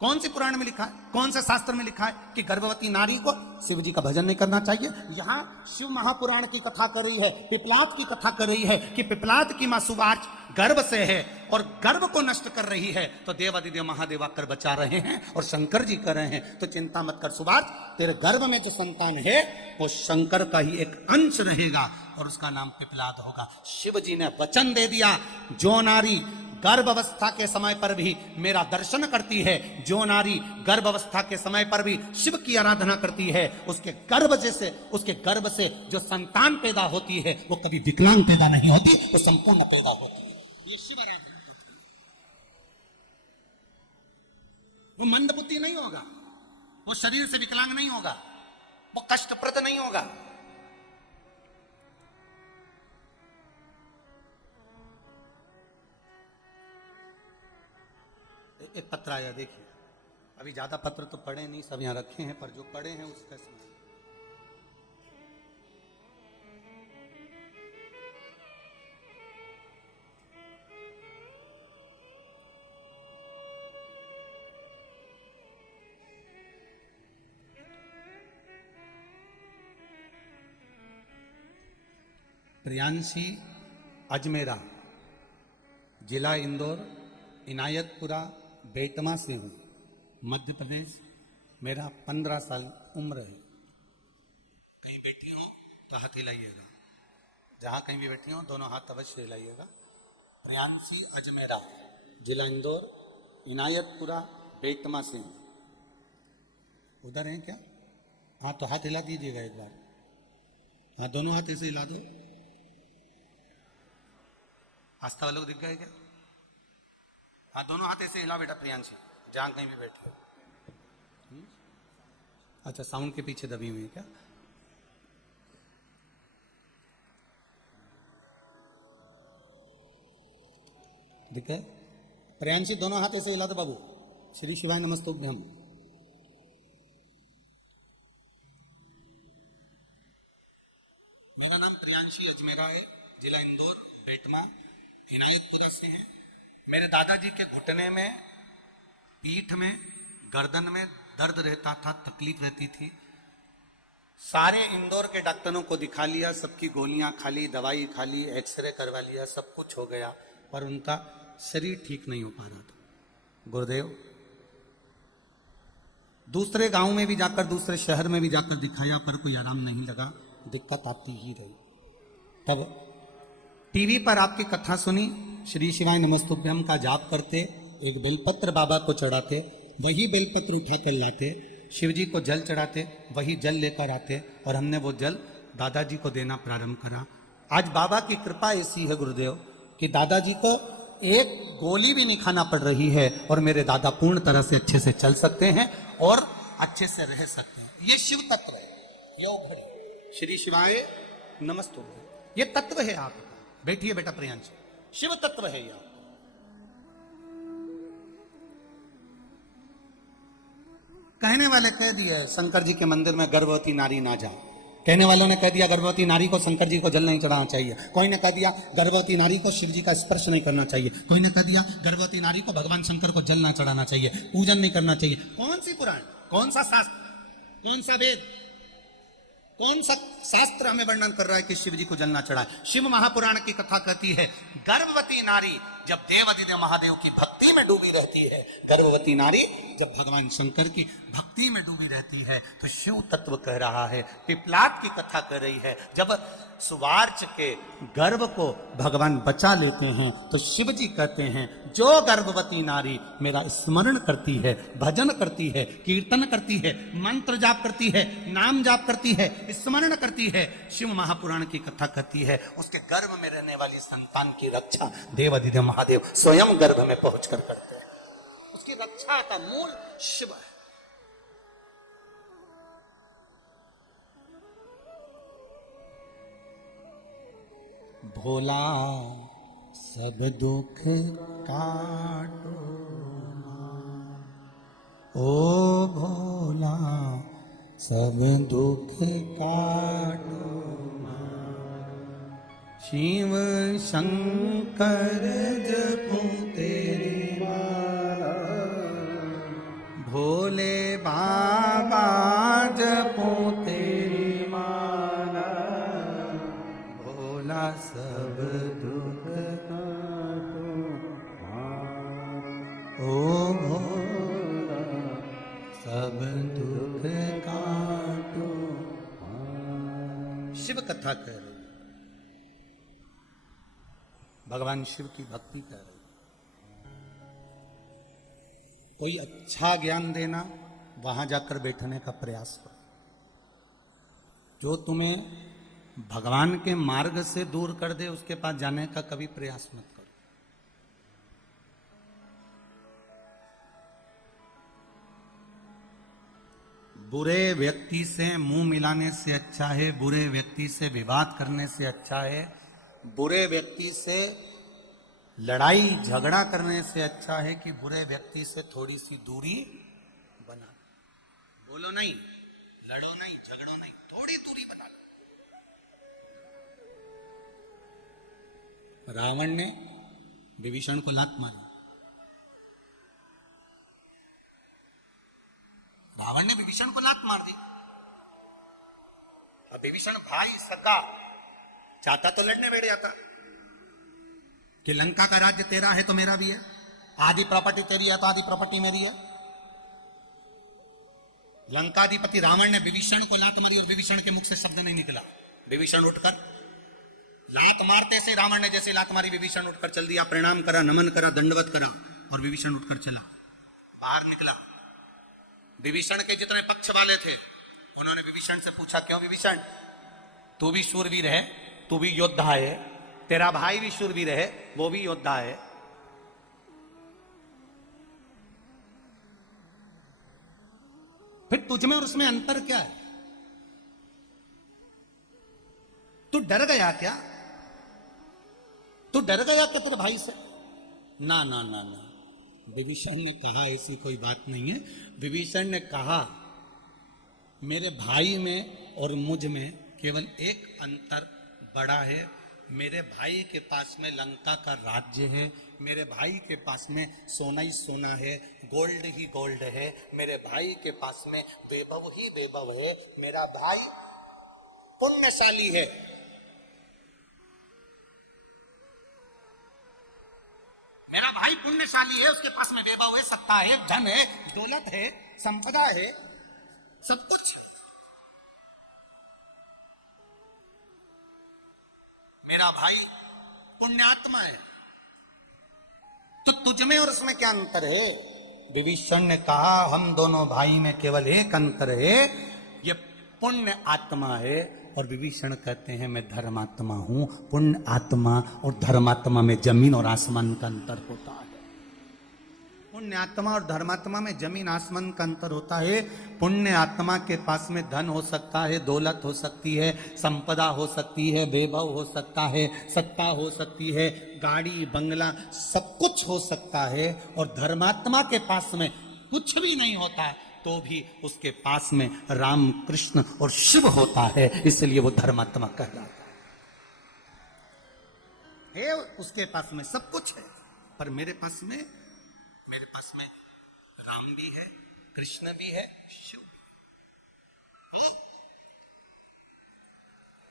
कौन सी पुराण में लिखा है? कौन से शास्त्र में लिखा है कि गर्भवती नारी को शिव जी का भजन नहीं करना चाहिए? यहां शिव महापुराण की कथा कर रही है, पिपलाद की कथा कर रही है कि पिपलाद की मां सुवार्च गर्भ से है और गर्भ को नष्ट कर रही है, तो देवादिदेव महादेव आकर बचा रहे हैं और शंकर जी कर रहे हैं। तो चिंता मत कर सुवार्च, तेरे गर्भ में जो संतान है वो शंकर का ही एक अंश रहेगा और उसका नाम पिपलाद होगा। शिव जी ने वचन दे दिया, जो नारी गर्भ अवस्था के समय पर भी मेरा दर्शन करती है, जो नारी गर्भ अवस्था के समय पर भी शिव की आराधना करती है, उसके गर्भ से जो संतान पैदा होती है वो कभी विकलांग पैदा नहीं होती, वो संपूर्ण पैदा होती है। ये शिव आराधना होती है। वो मंदबुद्धि नहीं होगा, वो शरीर से विकलांग नहीं होगा, वो कष्टप्रद नहीं होगा। एक पत्र आया, देखिए। अभी ज्यादा पत्र तो पढ़े नहीं, सब यहां रखे हैं, पर जो पढ़े हैं उसका सुनिए। प्रियांशी अजमेरा, जिला इंदौर, इनायतपुरा बेटमा से हूँ, मध्य प्रदेश। मेरा 15 साल उम्र है। कहीं बैठी हो तो हाथ हिलाइएगा, जहाँ कहीं भी बैठी हो दोनों हाथ अवश्य हिलाइएगा। प्रियांशी अजमेरा, जिला इंदौर, इनायतपुरा बेटमा से हूँ। उधर हैं क्या? हाँ तो हाथ हिला दीजिएगा एक बार। हाँ दोनों हाथ ऐसे हिला दो। आस्था वालों को दिख गए क्या? हाँ दोनों हाथ ऐसे हिला बेटा प्रियांशी, जहां कहीं भी बैठे। अच्छा साउंड के पीछे दबी हुई है क्या? दिखे? प्रियांशी दोनों हाथ ऐसे हिला दो बाबू। श्री शिवाय नमस्तुभ्यम। मेरा नाम प्रियांशी अजमेरा है, जिला इंदौर, बेटमा, इनायतपुरा से है। मेरे दादाजी के घुटने में, पीठ में, गर्दन में दर्द रहता था, तकलीफ रहती थी। सारे इंदौर के डॉक्टरों को दिखा लिया, सबकी गोलियां खा ली, दवाई खा ली, एक्सरे करवा लिया, सब कुछ हो गया, पर उनका शरीर ठीक नहीं हो पा रहा था। गुरुदेव दूसरे गांव में भी जाकर, दूसरे शहर में भी जाकर दिखाया, पर कोई आराम नहीं लगा, दिक्कत आती ही रही। तब टीवी पर आपकी कथा सुनी, श्री शिवाय नमस्तुभ्यम का जाप करते, एक बेलपत्र बाबा को चढ़ाते, वही बेलपत्र उठाकर लाते, शिव जी को जल चढ़ाते, वही जल लेकर आते और हमने वो जल दादाजी को देना प्रारंभ करा। आज बाबा की कृपा ऐसी है गुरुदेव कि दादाजी को एक गोली भी नहीं खाना पड़ रही है और मेरे दादा पूर्ण तरह से अच्छे से चल सकते हैं और अच्छे से रह सकते हैं। ये शिव तत्व है, यो घड़ी श्री शिवाय नमस्तुभ्यम, ये तत्व है आपका। बैठिए बेटा प्रियांश, शिव तत्व है यह। कहने वाले कह दिए शंकर जी के मंदिर में गर्भवती नारी ना जाए, कहने वालों ने कह दिया गर्भवती नारी को शंकर जी को जल नहीं चढ़ाना चाहिए, कोई ने कह दिया गर्भवती नारी को शिव जी का स्पर्श नहीं करना चाहिए, कोई ने कह दिया गर्भवती नारी को भगवान शंकर को जल ना चढ़ाना चाहिए, पूजन नहीं करना चाहिए। कौन सी पुराण, कौन सा शास्त्र, कौन सा वेद, कौन सा शास्त्र हमें वर्णन कर रहा है कि शिव जी को जल ना चढ़ाए? शिव महापुराण की कथा कहती है गर्भवती नारी जब देवादिदेव महादेव की भक्ति में डूबी रहती है, गर्भवती नारी जब भगवान शंकर की भक्ति में डूबी रहती है, तो शिव तत्व कह रहा है, पिपलाद की कथा कर रही है, जब सुवार्च के गर्भ को भगवान बचा लेते हैं तो शिव जी कहते हैं जो गर्भवती नारी मेरा स्मरण करती है, भजन करती है, कीर्तन करती है, मंत्र जाप करती है, नाम जाप करती है, स्मरण करती है, शिव महापुराण की कथा कहती है उसके गर्भ में रहने वाली संतान की रक्षा देवादिदेव महादेव स्वयं गर्भ में पहुंचकर करते हैं। उसकी रक्षा का मूल शिव है। भोला सब दुख काटो ओ भोला सब दुख काटो, शिव शंकर जपो तेरी माला, भोले बाबा जपो तेरी माला, भोला सब दुख काटो ओ भोला सब दुख काटो। शिव कथा कह रही, भगवान शिव की भक्ति कर रही। कोई अच्छा ज्ञान देना, वहां जाकर बैठने का प्रयास करो। जो तुम्हें भगवान के मार्ग से दूर कर दे उसके पास जाने का कभी प्रयास मत करो। बुरे व्यक्ति से मुंह मिलाने से अच्छा है, बुरे व्यक्ति से विवाद करने से अच्छा है, बुरे व्यक्ति से लड़ाई झगड़ा करने से अच्छा है कि बुरे व्यक्ति से थोड़ी सी दूरी बना। बोलो नहीं, लड़ो नहीं, झगड़ो नहीं, थोड़ी दूरी बना लो। रावण ने विभीषण को लात मारी, रावण ने विभीषण को लात मार दी। अब विभीषण भाई सका चाहता तो लड़ने बैठ जाता कि लंका का राज्य तेरा है तो मेरा भी है, आधी प्रॉपर्टी तेरी है तो आधी प्रॉपर्टी मेरी है। लंकाधिपति रावण ने विभीषण को लात मारी और विभीषण के मुख से शब्द नहीं निकला। विभीषण उठकर लात मारते से रावण ने जैसे लात मारी, विभीषण उठकर चल दिया, प्रणाम करा, नमन करा, दंडवत करा और विभीषण उठकर चला, बाहर निकला। विभीषण के जितने पक्ष वाले थे उन्होंने विभीषण से पूछा, क्यों विभीषण, तू भी शूरवीर है, तू भी योद्धा है, तेरा भाई भी शूरवीर है, वो भी योद्धा है, फिर तुझ में और उसमें अंतर क्या है? तू डर गया क्या? तू डर गया क्या तेरे भाई से? ना ना ना ना, विभीषण ने कहा ऐसी कोई बात नहीं है। विभीषण ने कहा मेरे भाई में और मुझ में केवल एक अंतर बड़ा है, मेरे भाई के पास में लंका का राज्य है, मेरे भाई के पास में सोना ही सोना है, गोल्ड ही गोल्ड है, मेरे भाई के पास में वैभव ही वैभव है, मेरा भाई पुण्यशाली है। मेरा भाई पुण्यशाली है, उसके पास में वैभव है, सत्ता है, धन है, दौलत है, संपदा है, सब कुछ है। मेरा भाई पुण्यात्मा है, तो तुझ में और उसमें क्या अंतर है? विभीषण ने कहा हम दोनों भाई में केवल एक अंतर है, ये पुण्य आत्मा है। और विभीषण कहते हैं मैं धर्मात्मा हूं। पुण्य आत्मा और धर्मात्मा में जमीन और आसमान का अंतर होता है। पुण्य आत्मा और धर्मात्मा में जमीन आसमान का अंतर होता है। पुण्य आत्मा के पास में धन हो सकता है, दौलत हो सकती है, संपदा हो सकती है, वैभव हो सकता है, सत्ता हो सकती है, गाड़ी बंगला सब कुछ हो सकता है। और धर्मात्मा के पास में कुछ भी नहीं होता है, तो भी उसके पास में राम, कृष्ण और शिव होता है, इसलिए वो धर्मात्मा कहलाता है। उसके पास में सब कुछ है, पर मेरे पास में राम भी है, कृष्ण भी है, शिव भी है।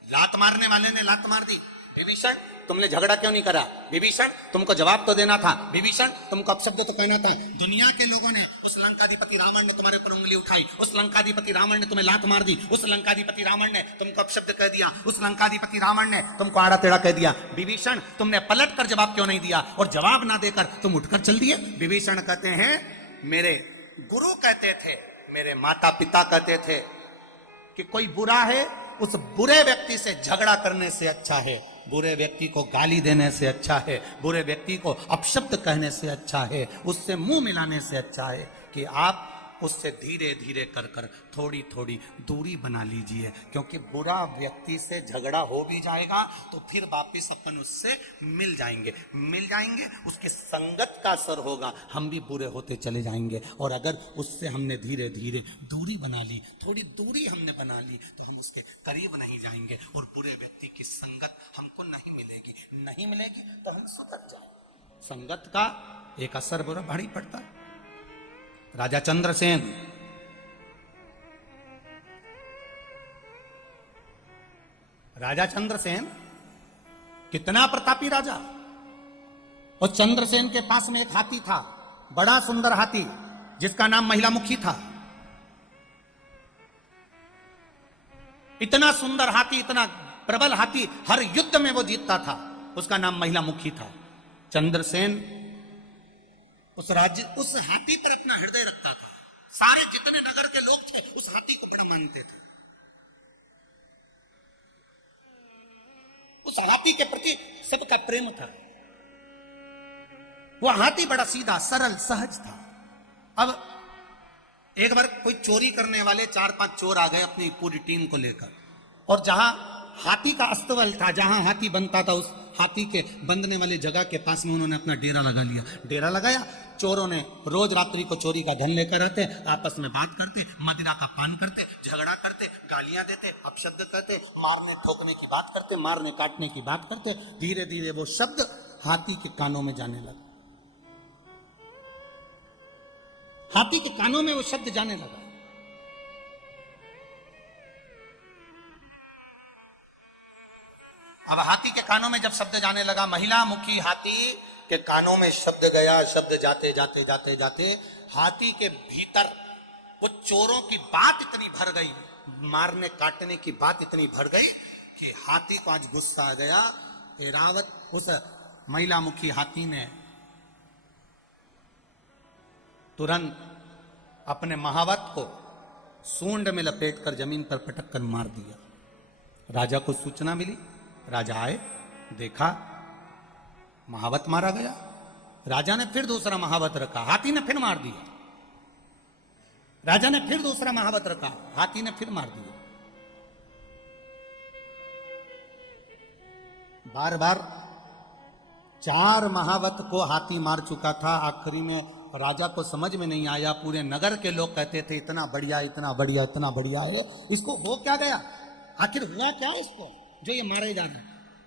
लात मारने वाले ने लात मार दी, विभीषण तुमने झगड़ा क्यों नहीं करा, विभीषण तुमको जवाब तो देना था, विभीषण तुमको अपशब्द तो कहना था। दुनिया के लोगों ने, उस लंकाधिपति रावण ने तुम्हारे ऊपर उंगली उठाई, उस लंकाधिपति रावण ने तुम्हें लात मार दी, उस लंकाधिपति रावण ने तुमको अपशब्द कह दिया, उस लंकाधिपति रावण ने तुमको आड़ा टेढ़ा कह दिया। विभीषण तुमने पलट कर जवाब क्यों नहीं दिया, और जवाब ना देकर तुम उठकर चल दिए। विभीषण कहते हैं मेरे गुरु कहते थे, मेरे माता पिता कहते थे कि कोई बुरा है, उस बुरे व्यक्ति से झगड़ा करने से अच्छा है, बुरे व्यक्ति को गाली देने से अच्छा है, बुरे व्यक्ति को अपशब्द कहने से अच्छा है, उससे मुंह मिलाने से अच्छा है कि आप उससे धीरे धीरे कर कर थोड़ी थोड़ी दूरी बना लीजिए, क्योंकि बुरा व्यक्ति से झगड़ा हो भी जाएगा तो फिर वापिस अपन उससे मिल जाएंगे, उसकी संगत का असर होगा, हम भी बुरे होते चले जाएंगे। और अगर उससे हमने धीरे धीरे दूरी बना ली, थोड़ी दूरी हमने बना ली, तो हम उसके करीब नहीं जाएंगे और बुरे व्यक्ति की संगत हमको नहीं मिलेगी तो हम सुधर जाएंगे। संगत का एक असर बुरा भारी पड़ता है। राजा चंद्रसेन, कितना प्रतापी राजा, और चंद्रसेन के पास में एक हाथी था, बड़ा सुंदर हाथी, जिसका नाम महिलामुखी था। इतना सुंदर हाथी, इतना प्रबल हाथी, हर युद्ध में वो जीतता था, उसका नाम महिलामुखी था। चंद्रसेन उस हाथी पर अपना हृदय रखता था। सारे जितने नगर के लोग थे उस हाथी को बड़ा मानते थे। उस हाथी के प्रति सबका प्रेम था। वह हाथी बड़ा सीधा, सरल, सहज था। अब एक बार कोई चोरी करने वाले 4-5 चोर आ गए अपनी पूरी टीम को लेकर, और जहां हाथी का अस्तबल था, जहां हाथी बनता था, उस हाथी के बंधने वाली जगह के पास में उन्होंने अपना डेरा लगा लिया। डेरा लगाया, चोरों ने रोज रात्रि को चोरी का धन लेकर आते, आपस में बात करते, मदिरा का पान करते, झगड़ा करते, गालियां देते, अपशब्द कहते, मारने ठोकने की बात करते, मारने काटने की बात करते। धीरे धीरे वो शब्द हाथी के कानों में जाने लगा, हाथी के कानों में वो शब्द जाने लगा। अब हाथी के कानों में जब शब्द जाने लगा, महिला मुखी हाथी के कानों में शब्द गया, शब्द जाते जाते जाते जाते हाथी के भीतर वो चोरों की बात इतनी भर गई, मारने काटने की बात इतनी भर गई कि हाथी को आज गुस्सा आ गया। एरावत उस महिला मुखी हाथी ने तुरंत अपने महावत को सूंड में लपेट कर जमीन पर पटक कर मार दिया। राजा को सूचना मिली, राजा आए, देखा महावत मारा गया। राजा ने फिर दूसरा महावत रखा, हाथी ने फिर मार दिया। राजा ने फिर दूसरा महावत रखा, हाथी ने फिर मार दिया। बार बार 4 महावत को हाथी मार चुका था। आखिरी में राजा को समझ में नहीं आया, पूरे नगर के लोग कहते थे इतना बढ़िया, इतना बढ़िया, इतना बढ़िया है, इसको हो क्या गया, आखिर हुआ क्या इसको जो ये मारे जा रहा है।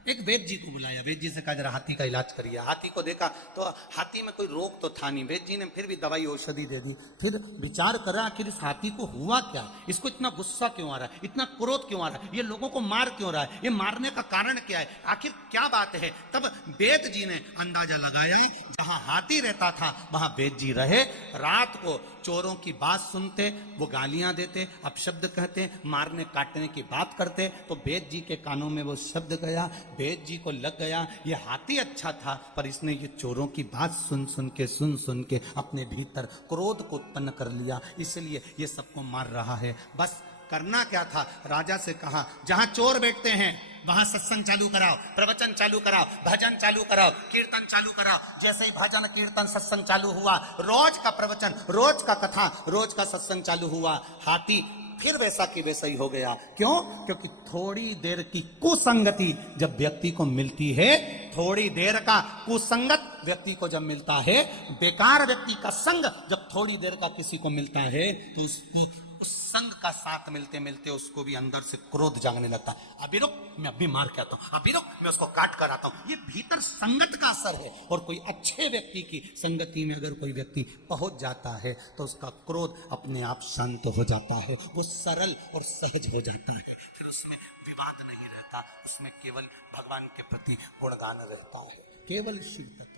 एक वैद्य जी को बुलाया, वैद्य जी से कहा जरा हाथी का इलाज करिए। हाथी को देखा तो हाथी में कोई रोग तो था नहीं, वैद्य जी ने फिर भी दवाई औषधि दे दी। फिर विचार करा आखिर इस हाथी को हुआ क्या, इसको इतना गुस्सा क्यों आ रहा है, इतना क्रोध क्यों आ रहा है, ये लोगों को मार क्यों रहा है, ये मारने का कारण क्या है, आखिर क्या बात है। तब वैद्य जी ने अंदाजा लगाया, जहां हाथी रहता था वहां वैद्य जी रहे। रात को चोरों की बात सुनते, वो गालियां देते, अपशब्द कहते, मारने काटने की बात करते, तो वैद्य जी के कानों में वो शब्द गया। वैद्य जी को लग गया ये हाथी अच्छा था, पर इसने ये चोरों की बात सुन सुन के अपने भीतर क्रोध को उत्पन्न कर लिया, इसलिए ये सबको मार रहा है। बस करना क्या था, राजा से कहा जहां चोर बैठते हैं वहां सत्संग चालू कराओ, प्रवचन चालू कराओ, भजन चालू कराओ, कीर्तन चालू कराओ। जैसे ही भजन कीर्तन सत्संग चालू हुआ, रोज का प्रवचन, रोज का कथा, रोज का सत्संग चालू हुआ, हाथी फिर वैसा की वैसा ही हो गया। क्यों? क्योंकि थोड़ी देर की कुसंगति जब व्यक्ति को मिलती है, थोड़ी देर का कुसंगत व्यक्ति को जब मिलता है, बेकार व्यक्ति का संग जब थोड़ी देर का किसी को मिलता है, तो उसको उस संग का साथ मिलते मिलते उसको भी अंदर से क्रोध जागने लगता है। अभी रुक, मैं अभी मार के आता हूं, अभी रुक, मैं उसको काट कर आता हूं। ये भीतर संगत का असर है। और कोई अच्छे व्यक्ति की संगति में अगर कोई व्यक्ति पहुंच जाता है तो उसका क्रोध अपने आप शांत हो जाता है, वो सरल और सहज हो जाता है। फिर उसमें विवाद नहीं रहता, उसमें केवल भगवान के प्रति गुणगान रहता है, केवल शिव तत्व।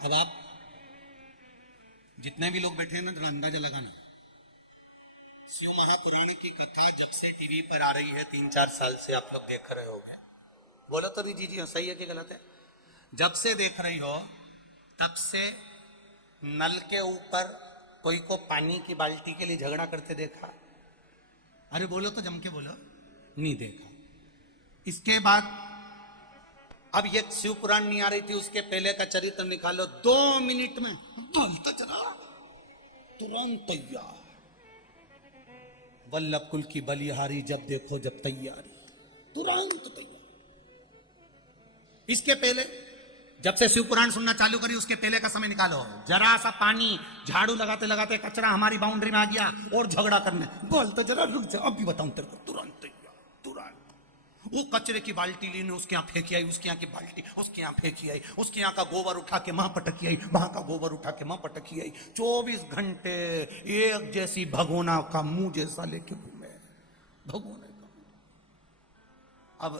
अब आप जितने भी लोग बैठे हैं ना, जरा अंदाजा लगाना, शिव महापुराण की कथा जब से टीवी पर आ रही है, 3-4 साल से आप लोग देख रहे होंगे। बोलो तो जी जी सही है कि गलत है? जब से देख रही हो तब से नल के ऊपर कोई को पानी की बाल्टी के लिए झगड़ा करते देखा? अरे बोलो तो जम के बोलो, नहीं देखा। इसके बाद अब ये शिव पुराण नहीं आ रही थी, उसके पहले का चरित्र निकालो, 2 मिनट में बोलता चला, तुरंत तैयार। वल्लभ कुल की बलिहारी जब देखो जब तैयारी, तुरंत तैयार। इसके पहले जब से शिव पुराण सुनना चालू करी, उसके पहले का समय निकालो, जरा सा पानी झाड़ू लगाते लगाते कचरा हमारी बाउंड्री में आ गया और झगड़ा करने, बोलते जरा रुक जा, अभी बताऊं तेरे को, तुरंत तैयार, तुरंत। वो कचरे की बाल्टी लेने उसके यहाँ फेंकी आई, उसके यहाँ की बाल्टी उसके यहाँ फेंकी आई, उसके यहाँ का गोबर उठा के वहां पटकी आई, वहां का गोबर उठा के वहां पटकी आई। 24 घंटे एक जैसी भगोना का मुंह जैसा लेके घूमे, भगोने का। अब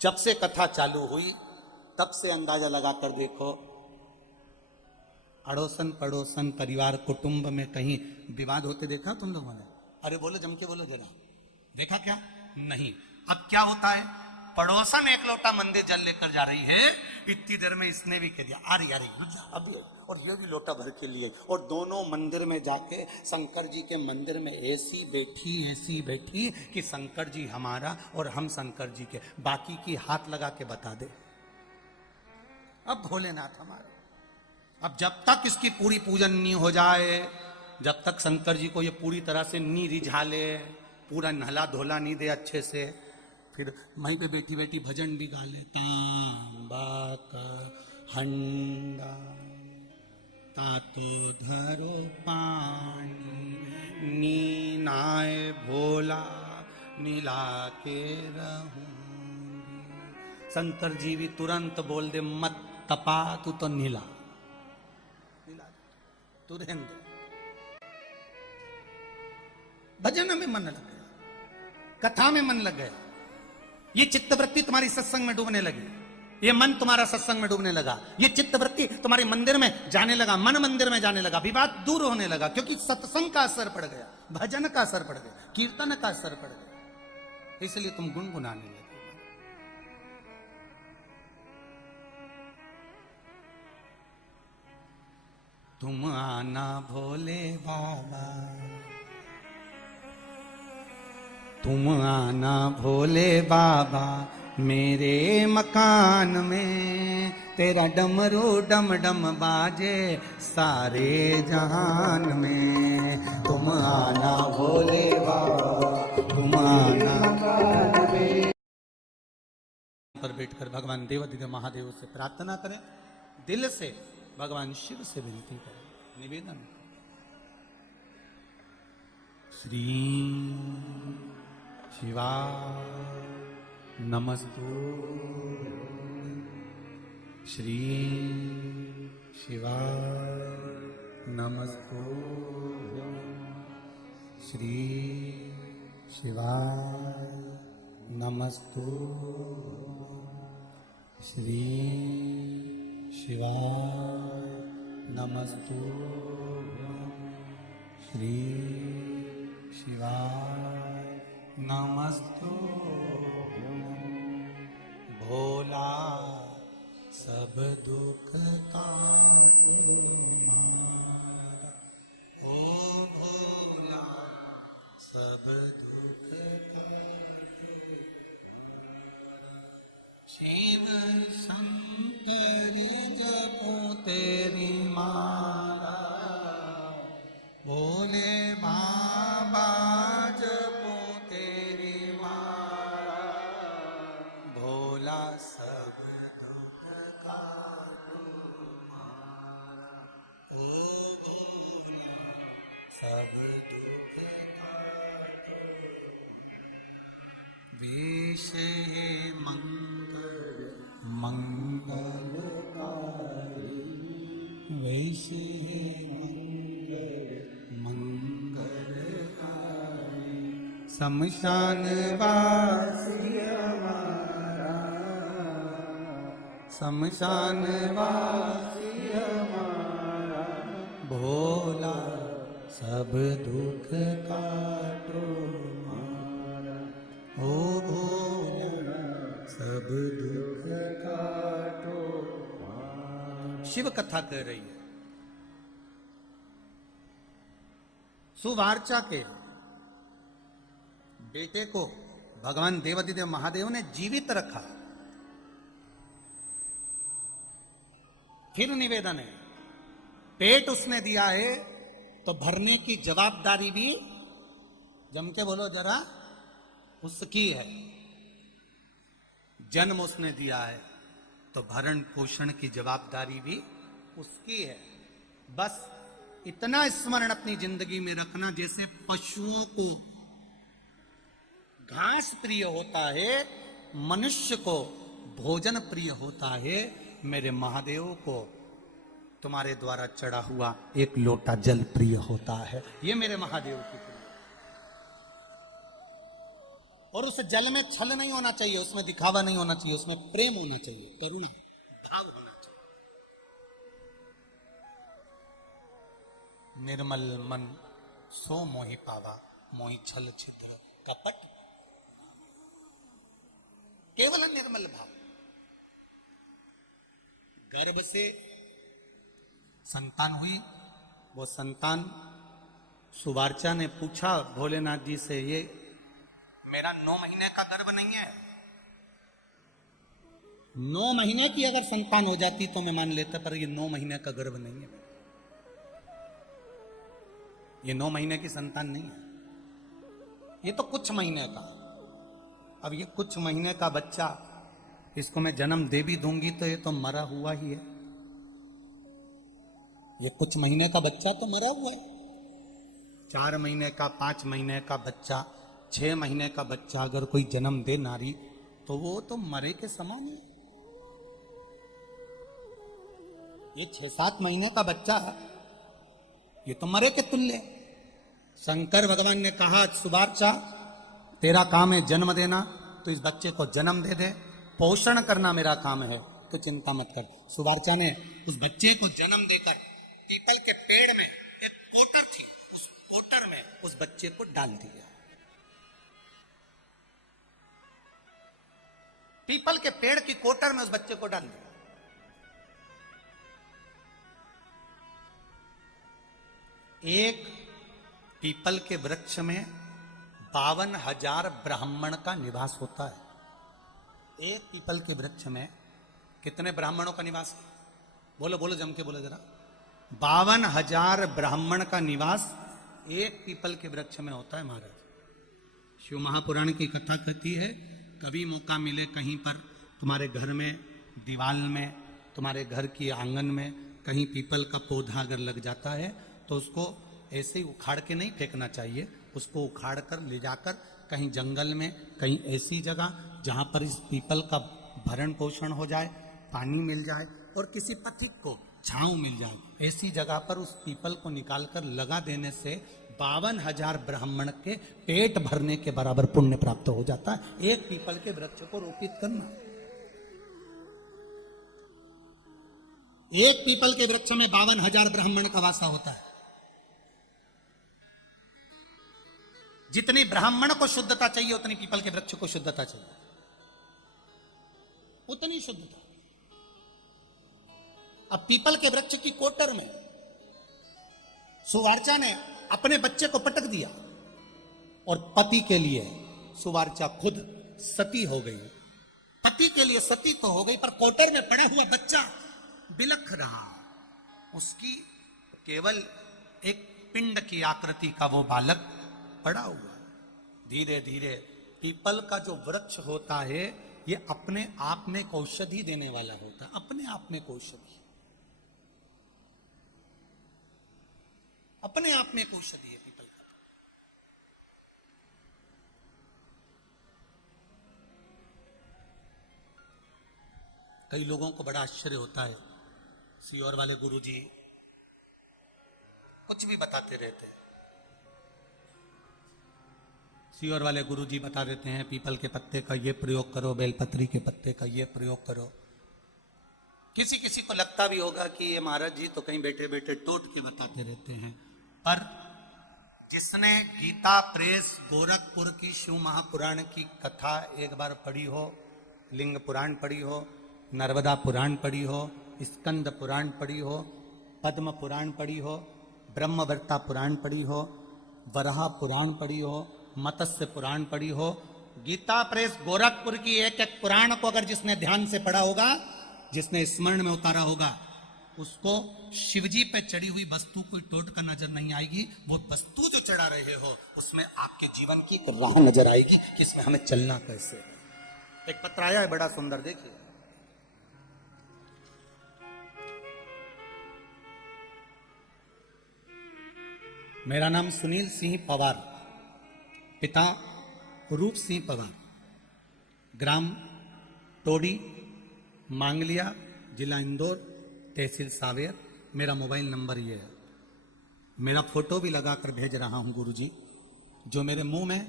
जब से कथा चालू हुई तब से अंदाजा लगाकर देखो, अड़ोसन पड़ोसन परिवार कुटुंब में कहीं विवाद होते देखा तुम लोगों ने? अरे बोलो जम के बोलो जरा, देखा क्या? नहीं। अब क्या होता है, पड़ोसन एक लोटा मंदिर जल लेकर जा रही है, इतनी देर में इसने भी कह दिया अरे अरे अभी, और ये भी लोटा भर के लिए, और दोनों मंदिर में जाके शंकर जी के मंदिर में ऐसी बैठी कि शंकर जी हमारा और हम शंकर जी के, बाकी की हाथ लगा के बता दे। अब भोलेनाथ हमारे, अब जब तक इसकी पूरी पूजन नहीं हो जाए, जब तक शंकर जी को ये पूरी तरह से नहीं रिझा ले, पूरा नहला धोला नहीं दे अच्छे से, फिर वहीं पे बैठी बैठी भजन भी गा ले, तांबा का हंडा तातो धरो पानी, नीनाए भोला नीला के रहूंगी। शंकर जी भी तुरंत बोल दे, मत तपा तू तो नीला तुरंत। भजन में मन लग गया, कथा में मन लग गया, ये चित्तवृत्ति तुम्हारी सत्संग में डूबने लगी, ये मन तुम्हारा सत्संग में डूबने लगा, ये चित्तवृत्ति तुम्हारी मंदिर में जाने लगा, मन मंदिर में जाने लगा, विवाद दूर होने लगा, क्योंकि सत्संग का असर पड़ गया, भजन का असर पड़ गया, कीर्तन का असर पड़ गया, इसलिए तुम गुनगुनाने लगे। तुम आना भोले बाबा, तुम आना भोले बाबा मेरे मकान में, तेरा डमरू डम डम बाजे सारे जहान में। तुम आना भोले बाबा, तुम आना पर बैठकर भगवान देवाधिदेव महादेव से प्रार्थना करें, दिल से भगवान शिव से विनती करें, निवेदन। श्री शिवा नमस्तु, श्री शिवा नमस्तु, श्री शिवा नमस्तु, श्री शिवा नमस्तु, श्री शिवा नमस्तु। भोला सब दुख काटो मारा, ओ भोला सब दुख काटो मारा। शिव शंकर जपो तेरी माँ वेश है मंगल मंगलकारी, वेश है मंगलकारी, शमशान वासी हमारा, शमशान वासी हमारा, भोला सब दुख काटो मारा, ओ भोला सब दुख काटो मारा। शिव कथा कह रही है। सुवार्चा के बेटे को भगवान देवाधिदेव महादेव ने जीवित रखा। फिर निवेदन है, पेट उसने दिया है तो भरने की जवाबदारी भी, जम के बोलो जरा, उसकी है। जन्म उसने दिया है तो भरण पोषण की जवाबदारी भी उसकी है। बस इतना स्मरण अपनी जिंदगी में रखना, जैसे पशुओं को घास प्रिय होता है, मनुष्य को भोजन प्रिय होता है, मेरे महादेव को तुम्हारे द्वारा चढ़ा हुआ एक लोटा जल प्रिय होता है। ये मेरे महादेव की प्रिय। और उस जल में छल नहीं होना चाहिए, उसमें दिखावा नहीं होना चाहिए, उसमें प्रेम होना चाहिए, करुणा भाव होना चाहिए। निर्मल मन सो मोहि पावा, मोहि छल छिद्र कपट, केवल निर्मल भाव। गर्भ से संतान हुई, वो संतान सुवार्चा ने पूछा भोलेनाथ जी से, ये मेरा 9 महीने का गर्भ नहीं है। 9 महीने की अगर संतान हो जाती तो मैं मान लेता, पर ये 9 महीने का गर्भ नहीं है, ये 9 महीने की संतान नहीं है, ये तो कुछ महीने का। अब ये कुछ महीने का बच्चा, इसको मैं जन्म दे भी दूंगी तो ये तो मरा हुआ ही है। ये कुछ महीने का बच्चा तो मरा हुआ है। 4 महीने का, 5 महीने का बच्चा, 6 महीने का बच्चा अगर कोई जन्म दे नारी, तो वो तो मरे के समान है। ये 6-7 महीने का बच्चा, ये तो मरे के तुल्य। शंकर भगवान ने कहा, सुवार्चा तेरा काम है जन्म देना, तो इस बच्चे को जन्म दे दे, पोषण करना मेरा काम है, तो चिंता मत कर। सुवार्चा ने उस बच्चे को जन्म देकर पीपल के पेड़ में एक कोटर थी, उस कोटर में उस बच्चे को डाल दिया। पीपल के पेड़ की कोटर में उस बच्चे को डाल दिया। एक पीपल के वृक्ष में 52,000 ब्राह्मण का निवास होता है। एक पीपल के वृक्ष में कितने ब्राह्मणों का निवास है? बोलो बोलो, जम के बोलो जरा। 52,000 ब्राह्मण का निवास एक पीपल के वृक्ष में होता है महाराज। शिव महापुराण की कथा कहती है, कभी मौका मिले कहीं पर तुम्हारे घर में, दीवाल में, तुम्हारे घर की आंगन में कहीं पीपल का पौधा अगर लग जाता है तो उसको ऐसे ही उखाड़ के नहीं फेंकना चाहिए, उसको उखाड़ कर ले जाकर कहीं जंगल में, कहीं ऐसी जगह जहां पर इस पीपल का भरण पोषण हो जाए, पानी मिल जाए और किसी पथिक को छांव मिल जाए, ऐसी जगह पर उस पीपल को निकालकर लगा देने से 52,000 ब्राह्मण के पेट भरने के बराबर पुण्य प्राप्त हो जाता है। एक पीपल के वृक्ष को रोपित करना। एक पीपल के वृक्ष में 52,000 ब्राह्मण का वासा होता है। जितनी ब्राह्मण को शुद्धता चाहिए उतनी पीपल के वृक्ष को शुद्धता चाहिए, उतनी शुद्धता। अब पीपल के वृक्ष की कोटर में सुवार्चा ने अपने बच्चे को पटक दिया और पति के लिए सुवार्चा खुद सती हो गई। पति के लिए सती तो हो गई, पर कोटर में पड़ा हुआ बच्चा बिलख रहा। उसकी केवल एक पिंड की आकृति का वो बालक पड़ा हुआ। धीरे धीरे पीपल का जो वृक्ष होता है, ये अपने आप में औषधि देने वाला होता है, अपने आप में औषधि, अपने आप में औषधि है पीपल का। कई लोगों को बड़ा आश्चर्य होता है, सीहोर वाले गुरुजी कुछ भी बताते रहते हैं। सीहोर वाले गुरुजी बता देते हैं पीपल के पत्ते का ये प्रयोग करो, बेलपत्री के पत्ते का ये प्रयोग करो। किसी किसी को लगता भी होगा कि ये महाराज जी तो कहीं बैठे बैठे टोट के बताते रहते हैं, पर जिसने गीता प्रेस गोरखपुर की शिव महापुराण की कथा एक बार पढ़ी हो, लिंग पुराण पढ़ी हो, नर्मदा पुराण पढ़ी हो, स्कंद पुराण पढ़ी हो, पद्म पुराण पढ़ी हो, ब्रह्मवर्ता पुराण पढ़ी हो, वराह पुराण पढ़ी हो, मत्स्य पुराण पढ़ी हो, गीता प्रेस गोरखपुर की एक एक पुराण को अगर जिसने ध्यान से पढ़ा होगा, जिसने स्मरण में उतारा होगा, उसको शिवजी पे चढ़ी हुई वस्तु कोई टोट कर नजर नहीं आएगी। वो वस्तु जो चढ़ा रहे हो उसमें आपके जीवन की एक राह नजर आएगी कि इसमें हमें चलना कैसे है। एक पत्र आया है बड़ा सुंदर, देखिए। मेरा नाम सुनील सिंह पवार, पिता रूप सिंह पवार, ग्राम टोडी, मांगलिया, जिला इंदौर, तहसील सावेर। मेरा मोबाइल नंबर ये है। मेरा फोटो भी लगाकर भेज रहा हूं गुरुजी। जो मेरे मुंह में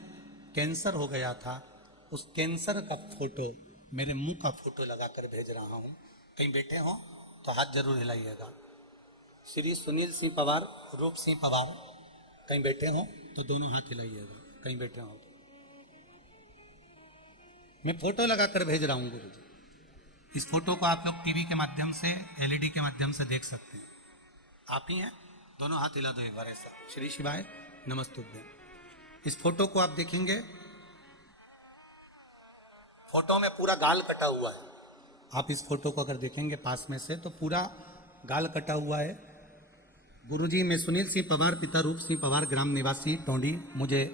कैंसर हो गया था, उस कैंसर का फोटो, मेरे मुंह का फोटो लगाकर भेज रहा हूं। कहीं बैठे हो तो हाथ जरूर हिलाइएगा। श्री सुनील सिंह पवार, रूप सिंह पवार, कहीं बैठे हो तो दोनों हाथ हिलाइएगा। कहीं बैठे हो तो मैं फोटो लगाकर भेज रहा हूं गुरुजी। इस फोटो को आप लोग टीवी के माध्यम से, एलईडी के माध्यम से देख सकते हैं। आप ही हैं, दोनों हाथ हिला दो एक बार ऐसा। श्री शिवाय नमस्तुभ्यं। इस फोटो को आप देखेंगे, फोटो में पूरा गाल कटा हुआ है। आप इस फोटो को अगर देखेंगे पास में से तो पूरा गाल कटा हुआ है। गुरुजी, मैं सुनील सिंह पवार, पिता रूप सिंह पवार, ग्राम निवासी टोंडी। मुझे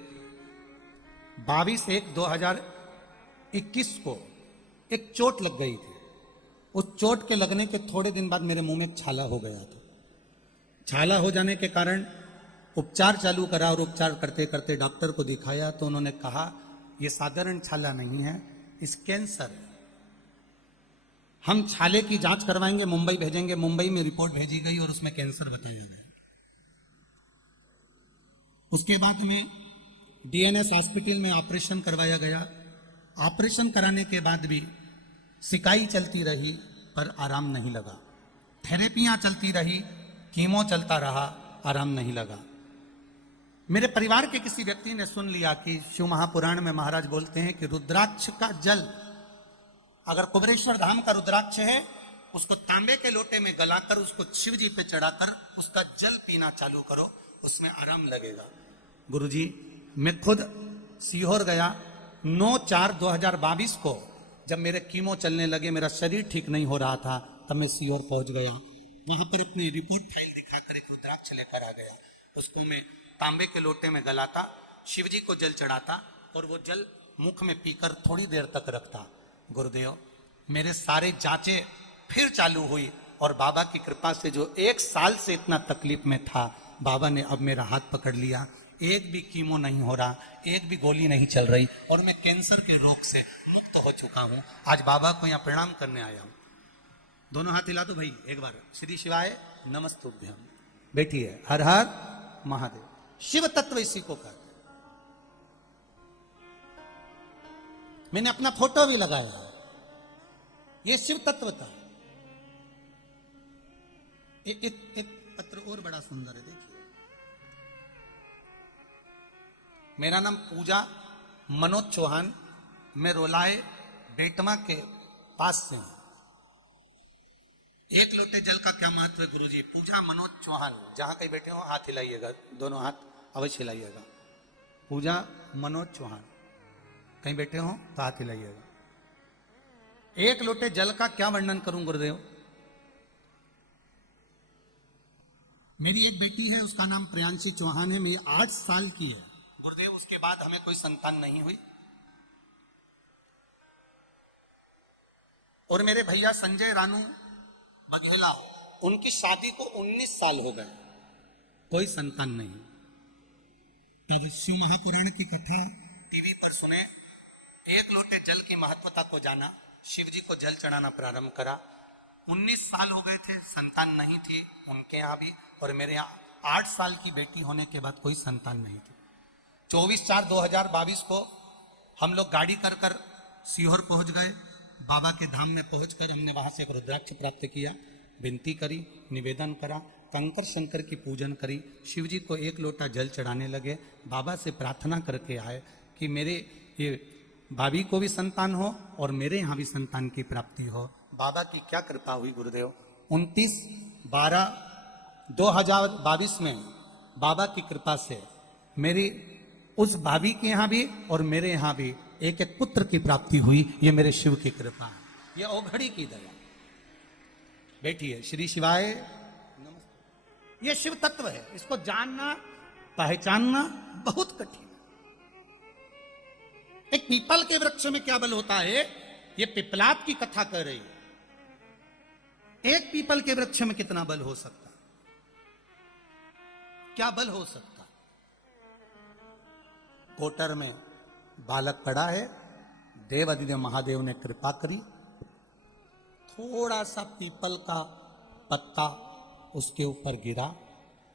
22/1/2021 को एक चोट लग गई थी। उस चोट के लगने के थोड़े दिन बाद मेरे मुंह में छाला हो गया था। छाला हो जाने के कारण उपचार चालू करा और उपचार करते करते डॉक्टर को दिखाया तो उन्होंने कहा यह साधारण छाला नहीं है, इस कैंसर है। हम छाले की जांच करवाएंगे, मुंबई भेजेंगे। मुंबई में रिपोर्ट भेजी गई और उसमें कैंसर बताया गया। उसके बाद में डीएनएस हॉस्पिटल में ऑपरेशन करवाया गया। ऑपरेशन कराने के बाद भी सिकाई चलती रही पर आराम नहीं लगा। थेरेपियां चलती रही, कीमो चलता रहा, आराम नहीं लगा। मेरे परिवार के किसी व्यक्ति ने सुन लिया कि शिव महापुराण में महाराज बोलते हैं कि रुद्राक्ष का जल, अगर कुबेरेश्वर धाम का रुद्राक्ष है, उसको तांबे के लोटे में गलाकर उसको शिव जी पे चढ़ाकर उसका जल पीना चालू करो, उसमें आराम लगेगा। गुरुजी, मैं खुद सीहोर गया 9/4/2022 को। जब मेरे कीमो चलने लगे, मेरा शरीर ठीक नहीं हो रहा था, तब मैं सीहोर पहुंच गया। वहां पर अपनी रिपोर्ट फाइल दिखाकर एक रुद्राक्ष लेकर आ गया। उसको मैं तांबे के लोटे में गलाता, शिव जी को जल चढ़ाता और वो जल मुख में पीकर थोड़ी देर तक रखता। गुरुदेव, मेरे सारे जांचें फिर चालू हुई और बाबा की कृपा से जो 1 साल से इतना तकलीफ में था, बाबा ने अब मेरा हाथ पकड़ लिया। एक भी कीमो नहीं हो रहा, एक भी गोली नहीं चल रही और मैं कैंसर के रोग से मुक्त हो चुका हूं। आज बाबा को यहाँ प्रणाम करने आया हूं। दोनों हाथ हिला दो भाई एक बार। श्री शिवाय नमस्तुभ्यं। बैठिए। हर हर महादेव। शिव तत्व इसी को कहते हैं। मैंने अपना फोटो भी लगाया है, ये शिव तत्व था। एक पत्र और बड़ा सुंदर है, देखिए। मेरा नाम पूजा मनोज चौहान, मैं रोलाए बेटमा के पास से हूं। 1 लोटे जल का क्या महत्व है गुरुजी? पूजा मनोज चौहान, जहां कहीं बैठे हो हाथ हिलाइएगा, दोनों हाथ अवश्य हिलाइएगा। पूजा मनोज चौहान, कहीं बैठे हो तो हाथ हिलाइएगा। 1 लोटे जल का क्या वर्णन करूं गुरुदेव? मेरी एक बेटी है, उसका नाम प्रियांशी चौहान है, मेरी 8 साल की है गुरुदेव। उसके बाद हमें कोई संतान नहीं हुई और मेरे भैया संजय रानू बघेला, उनकी शादी को 19 साल हो गए, कोई संतान नहीं। तब शिव महापुराण की कथा टीवी पर सुने, 1 लोटे जल की महत्वता को जाना शिव जी को जल चढ़ाना प्रारंभ करा। 19 साल हो गए थे, संतान नहीं थी उनके यहाँ भी, और मेरे यहाँ 8 साल की बेटी होने के बाद कोई संतान नहीं थी। 24/4/2022 को हम लोग गाड़ी कर कर सीहोर पहुंच गए। बाबा के धाम में पहुंचकर हमने वहां से एक रुद्राक्ष प्राप्त किया, विनती करी, निवेदन करा, कंकर शंकर की पूजन करी, शिव जी को 1 लोटा जल चढ़ाने लगे। बाबा से प्रार्थना करके आए कि मेरे ये भाभी को भी संतान हो और मेरे यहाँ भी संतान की प्राप्ति हो। बाबा की क्या कृपा हुई गुरुदेव। 29/12/2022 में बाबा की कृपा से मेरी उस भाभी के यहाँ भी और मेरे यहाँ भी एक एक पुत्र की प्राप्ति हुई। ये मेरे शिव की कृपा है, ये औघड़ी की दया। बैठिए, श्री शिवाय नमस्ते। ये शिव तत्व है, इसको जानना पहचानना बहुत कठिन। एक पीपल के वृक्ष में क्या बल होता है, ये पिपलाद की कथा कर रही है। एक पीपल के वृक्ष में कितना बल हो सकता, क्या बल हो सकता। कोटर में बालक पड़ा है, देवादिदेव महादेव ने कृपा करी, थोड़ा सा पीपल का पत्ता उसके ऊपर गिरा,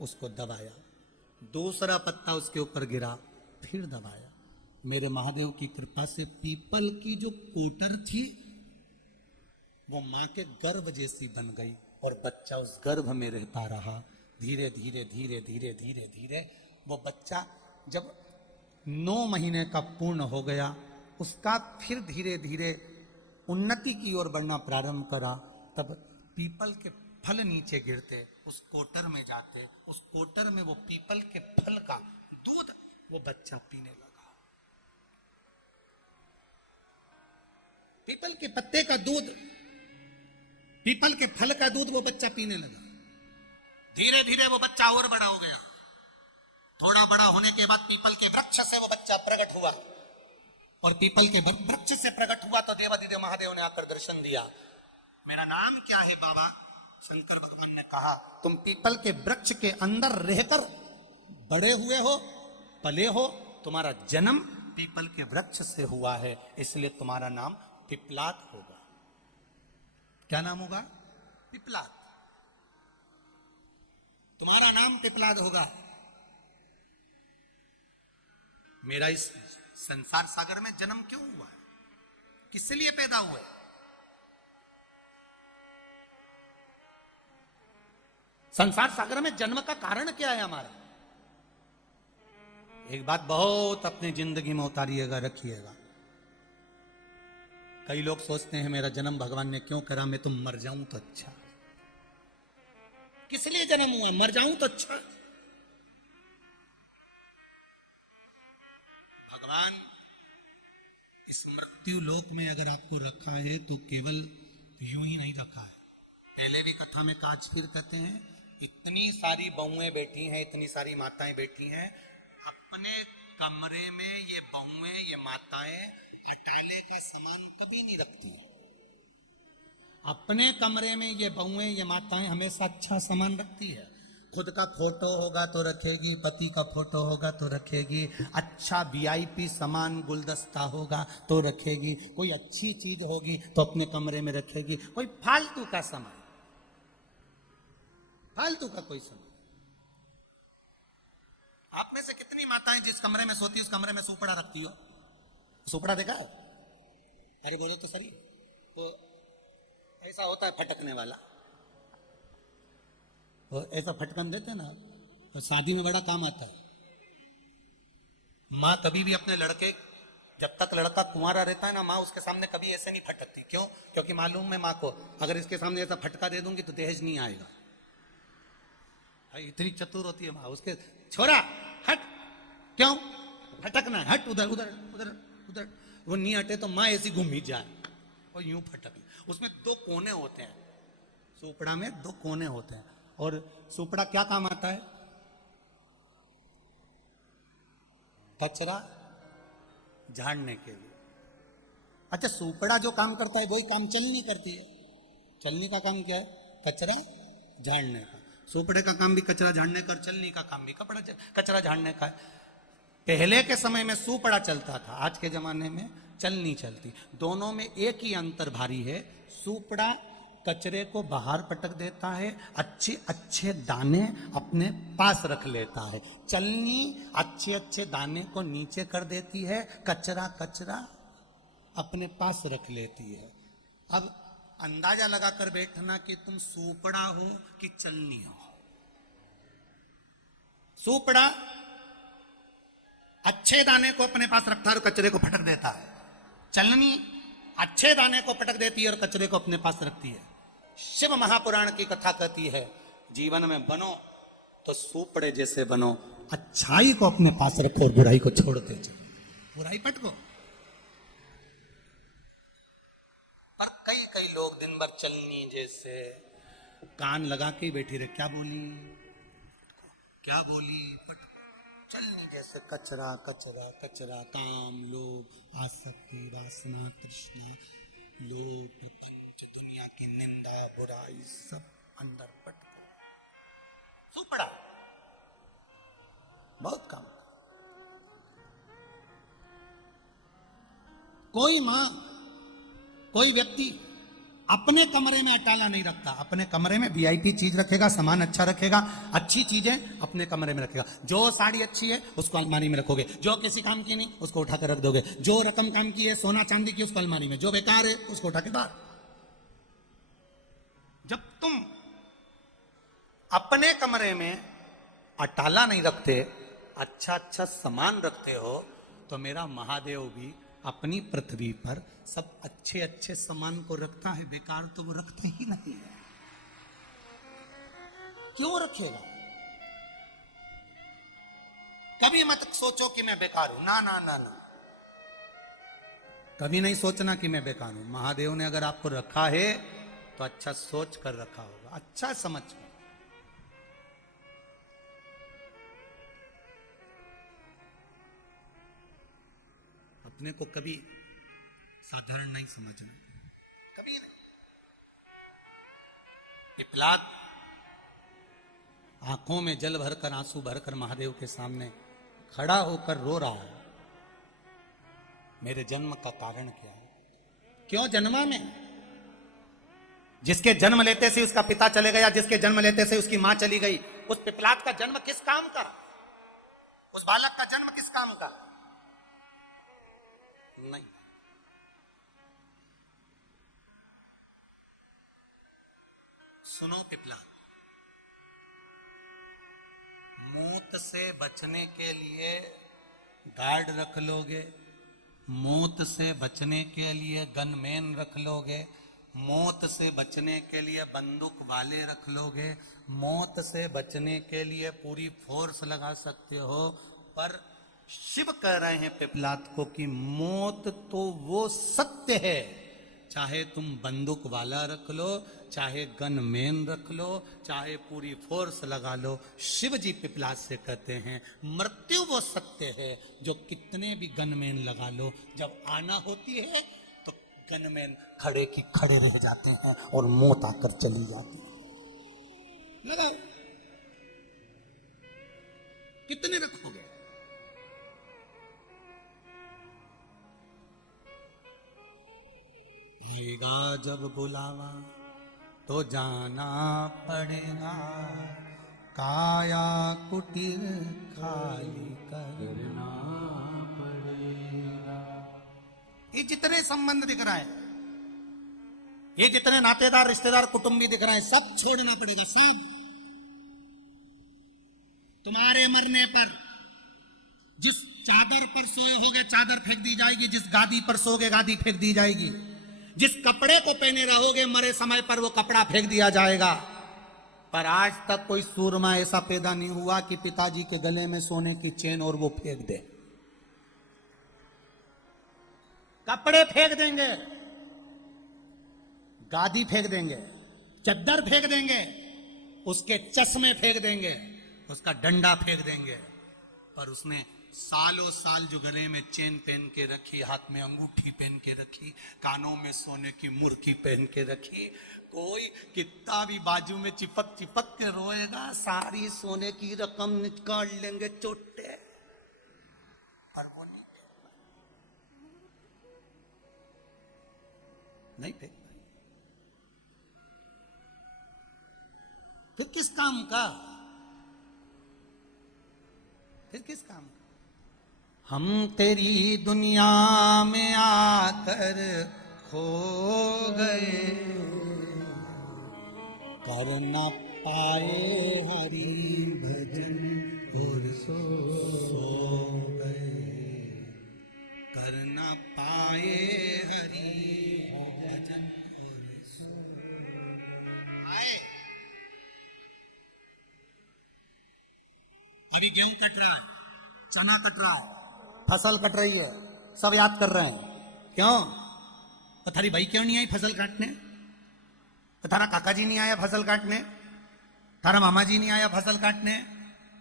उसको दबाया, दूसरा पत्ता उसके ऊपर गिरा, फिर दबाया। मेरे महादेव की कृपा से पीपल की जो कोटर थी वो मां के गर्भ जैसी बन गई और बच्चा उस गर्भ में रहता रहा। धीरे धीरे धीरे धीरे धीरे धीरे वो बच्चा जब 9 महीने का पूर्ण हो गया, उसका फिर धीरे धीरे उन्नति की ओर बढ़ना प्रारंभ करा। तब पीपल के फल नीचे गिरते, उस कोटर में जाते, उस कोटर में वो पीपल के फल का दूध वो बच्चा पीने लगा। पीपल के पत्ते का दूध, पीपल के फल का दूध वो बच्चा पीने लगा। धीरे धीरे वो बच्चा और बड़ा हो गया। थोड़ा बड़ा होने के बाद पीपल के वृक्ष से वो बच्चा प्रकट हुआ, और पीपल के वृक्ष से प्रकट हुआ तो देवादिदेव महादेव ने आकर दर्शन दिया। मेरा नाम क्या है बाबा? शंकर भगवान ने कहा, तुम पीपल के वृक्ष के अंदर रहकर बड़े हुए हो, पले हो, तुम्हारा जन्म पीपल के वृक्ष से हुआ है, इसलिए तुम्हारा नाम पिपलाद होगा। क्या नाम होगा? पिपलाद। तुम्हारा नाम पिपलाद होगा। मेरा इस संसार सागर में जन्म क्यों हुआ है, किस लिए पैदा हुआ है? संसार सागर में जन्म का कारण क्या है हमारा? एक बात बहुत अपनी जिंदगी में उतारिएगा, रखिएगा। कई लोग सोचते हैं मेरा जन्म भगवान ने क्यों करा, मैं तो मर जाऊं तो अच्छा। किस लिए जन्म हुआ? मर जाऊं तो अच्छा। भगवान इस मृत्यु लोक में अगर आपको रखा है तो केवल यूं ही नहीं रखा है। पहले भी कथा में काज फिर कहते हैं, इतनी सारी बहुएं बैठी हैं, इतनी सारी माताएं बैठी हैं, अपने कमरे में ये बहुएं, ये माताएं हटाले का सामान कभी नहीं रखती है। अपने कमरे में ये बहुएं, ये माताएं हमेशा अच्छा सामान रखती है। खुद का फोटो होगा तो रखेगी, पति का फोटो होगा तो रखेगी, अच्छा वीआईपी सामान गुलदस्ता होगा तो रखेगी, कोई अच्छी चीज होगी तो अपने कमरे में रखेगी। कोई फालतू का सामान, फालतू का कोई सामान। आप में से कितनी माताएं जिस कमरे में सोती उस कमरे में सुपड़ा रखती हो? सुपड़ा देखा? अरे बोलो तो सही। वो ऐसा होता है फटकने वाला, वो ऐसा फटकन देते ना, तो शादी में बड़ा काम आता है। माँ कभी भी अपने लड़के, जब तक लड़का कुंवारा रहता है ना, माँ उसके सामने कभी ऐसे नहीं फटकती। क्यों? क्योंकि मालूम है माँ को, अगर इसके सामने ऐसा फटका दे दूंगी तो दहेज नहीं आएगा। इतनी चतुर होती है माँ। उसके छोरा हट, क्यों फटकना है, हट उधर उधर उधर उधर। वो नहीं हटे तो माँ ऐसी घूम ही जाए और यूं फटक। उसमें 2 कोने होते हैं, सुपड़ा में 2 कोने होते हैं। और सुपड़ा क्या काम आता है? कचरा झाड़ने के लिए। अच्छा, सुपड़ा जो काम करता है वही काम चलनी करती है। चलनी का काम क्या है? कचरा झाड़ने का। सुपड़े का काम भी कचरा झाड़ने का, चलनी का काम भी कचरा झाड़ने का है। पहले के समय में सुपड़ा चलता था, आज के जमाने में चल नहीं चलती। दोनों में एक ही अंतर भारी है, सूपड़ा कचरे को बाहर पटक देता है, अच्छे अच्छे दाने अपने पास रख लेता है। चलनी अच्छे अच्छे दाने को नीचे कर देती है, कचरा कचरा अपने पास रख लेती है। अब अंदाजा लगाकर बैठना कि तुम सूपड़ा हो कि चलनी हो। सूपड़ा अच्छे दाने को अपने पास रखता है और कचरे को फटक देता है। चलनी अच्छे दाने को पटक देती है और कचरे को अपने पास रखती है। शिव महापुराण की कथा कहती है, जीवन में बनो तो सूपड़े जैसे बनो, अच्छाई को अपने पास रखो और बुराई को छोड़ते चलो। बुराई पटको। पर कई कई लोग दिन भर चलनी जैसे कान लगा के बैठी रहे, क्या बोली क्या बोली, पटको। चलनी जैसे कचरा कचरा कचरा, काम लोभ आसक्ति वासना तृष्णा लोभ प्रपंच दुनिया की निंदा बुराई सब अंदर पटको। सूपड़ा बहुत काम। कोई मां कोई व्यक्ति अपने कमरे में अटाला नहीं रखता। अपने कमरे में वीआईपी चीज रखेगा, सामान अच्छा रखेगा, अच्छी चीजें अपने कमरे में रखेगा। जो साड़ी अच्छी है उसको अलमारी में रखोगे, जो किसी काम की नहीं उसको उठाकर रख दोगे, जो रकम काम की है सोना चांदी की उसको अलमारी में, जो बेकार है उसको उठा के बाहर। जब तुम अपने कमरे में अटाला नहीं रखते, अच्छा अच्छा सामान रखते हो, तो मेरा महादेव भी अपनी पृथ्वी पर सब अच्छे अच्छे सामान को रखता है। बेकार तो वो रखते ही नहीं है। क्यों रखेगा? कभी मत सोचो कि मैं बेकार हूं। ना ना ना ना, कभी नहीं सोचना कि मैं बेकार हूं। महादेव ने अगर आपको रखा है तो अच्छा सोच कर रखा होगा, अच्छा समझ कर। अपने को कभी साधारण नहीं समझना, कभी नहीं। पिपलाद आंखों में जल भरकर आंसू भरकर महादेव के सामने खड़ा होकर रो रहा है, मेरे जन्म का कारण क्या है, क्यों जन्मा मैं। जिसके जन्म लेते से उसका पिता चले गया, जिसके जन्म लेते से उसकी मां चली गई, उस पिपलाद का जन्म किस काम का, उस बालक का जन्म किस काम का? नहीं। सुनो पिपला, मौत से बचने के लिए गार्ड रख लोगे, मौत से बचने के लिए गनमैन रख लोगे, मौत से बचने के लिए बंदूक वाले रख लोगे, मौत से बचने के लिए पूरी फोर्स लगा सकते हो, पर शिव कह रहे हैं पिपलाद को कि मौत तो वो सत्य है। चाहे तुम बंदूक वाला रख लो, चाहे गनमैन रख लो, चाहे पूरी फोर्स लगा लो, शिव जी पिपलाद से कहते हैं मृत्यु वो सत्य है जो कितने भी गनमैन लगा लो, जब आना होती है तो गनमैन खड़े की खड़े रह जाते हैं और मौत आकर चली जाती है। लगाओ, कितने रखोगे? आएगा जब बुलावा तो जाना पड़ेगा, काया कुटीर खाली करना पड़ेगा। ये जितने संबंध दिख रहा है, ये जितने नातेदार रिश्तेदार कुटुंबी दिख रहे हैं, सब छोड़ना पड़ेगा। सब तुम्हारे मरने पर जिस चादर पर सोए होगे चादर फेंक दी जाएगी, जिस गादी पर सोगे गादी फेंक दी जाएगी, जिस कपड़े को पहने रहोगे मरे समय पर वो कपड़ा फेंक दिया जाएगा। पर आज तक कोई सूरमा ऐसा पैदा नहीं हुआ कि पिताजी के गले में सोने की चेन और वो फेंक दे। कपड़े फेंक देंगे, गादी फेंक देंगे, चद्दर फेंक देंगे, उसके चश्मे फेंक देंगे, उसका डंडा फेंक देंगे, पर उसने सालों साल जो गले में चेन पहन के रखी, हाथ में अंगूठी पहन के रखी, कानों में सोने की मुर्की पहन के रखी, कोई कितना भी बाजू में चिपक चिपक के रोएगा, सारी सोने की रकम निकाल लेंगे चोटे, पर वो नहीं। नहीं फेंक पाए। फिर किस काम का, फिर किस काम का? हम तेरी दुनिया में आकर खो गए, कर न पाए हरि भजन और सो गए, कर न पाए हरि भजन और सो आए। अभी गेहूं कट रहा है, चना कट रहा है, फसल कट रही है, सब याद कर रहे हैं। क्यों? तो थारी भाई क्यों नहीं आई फसल काटने? तो थारा काका जी नहीं आया फसल काटने? थारा मामा जी नहीं आया फसल काटने?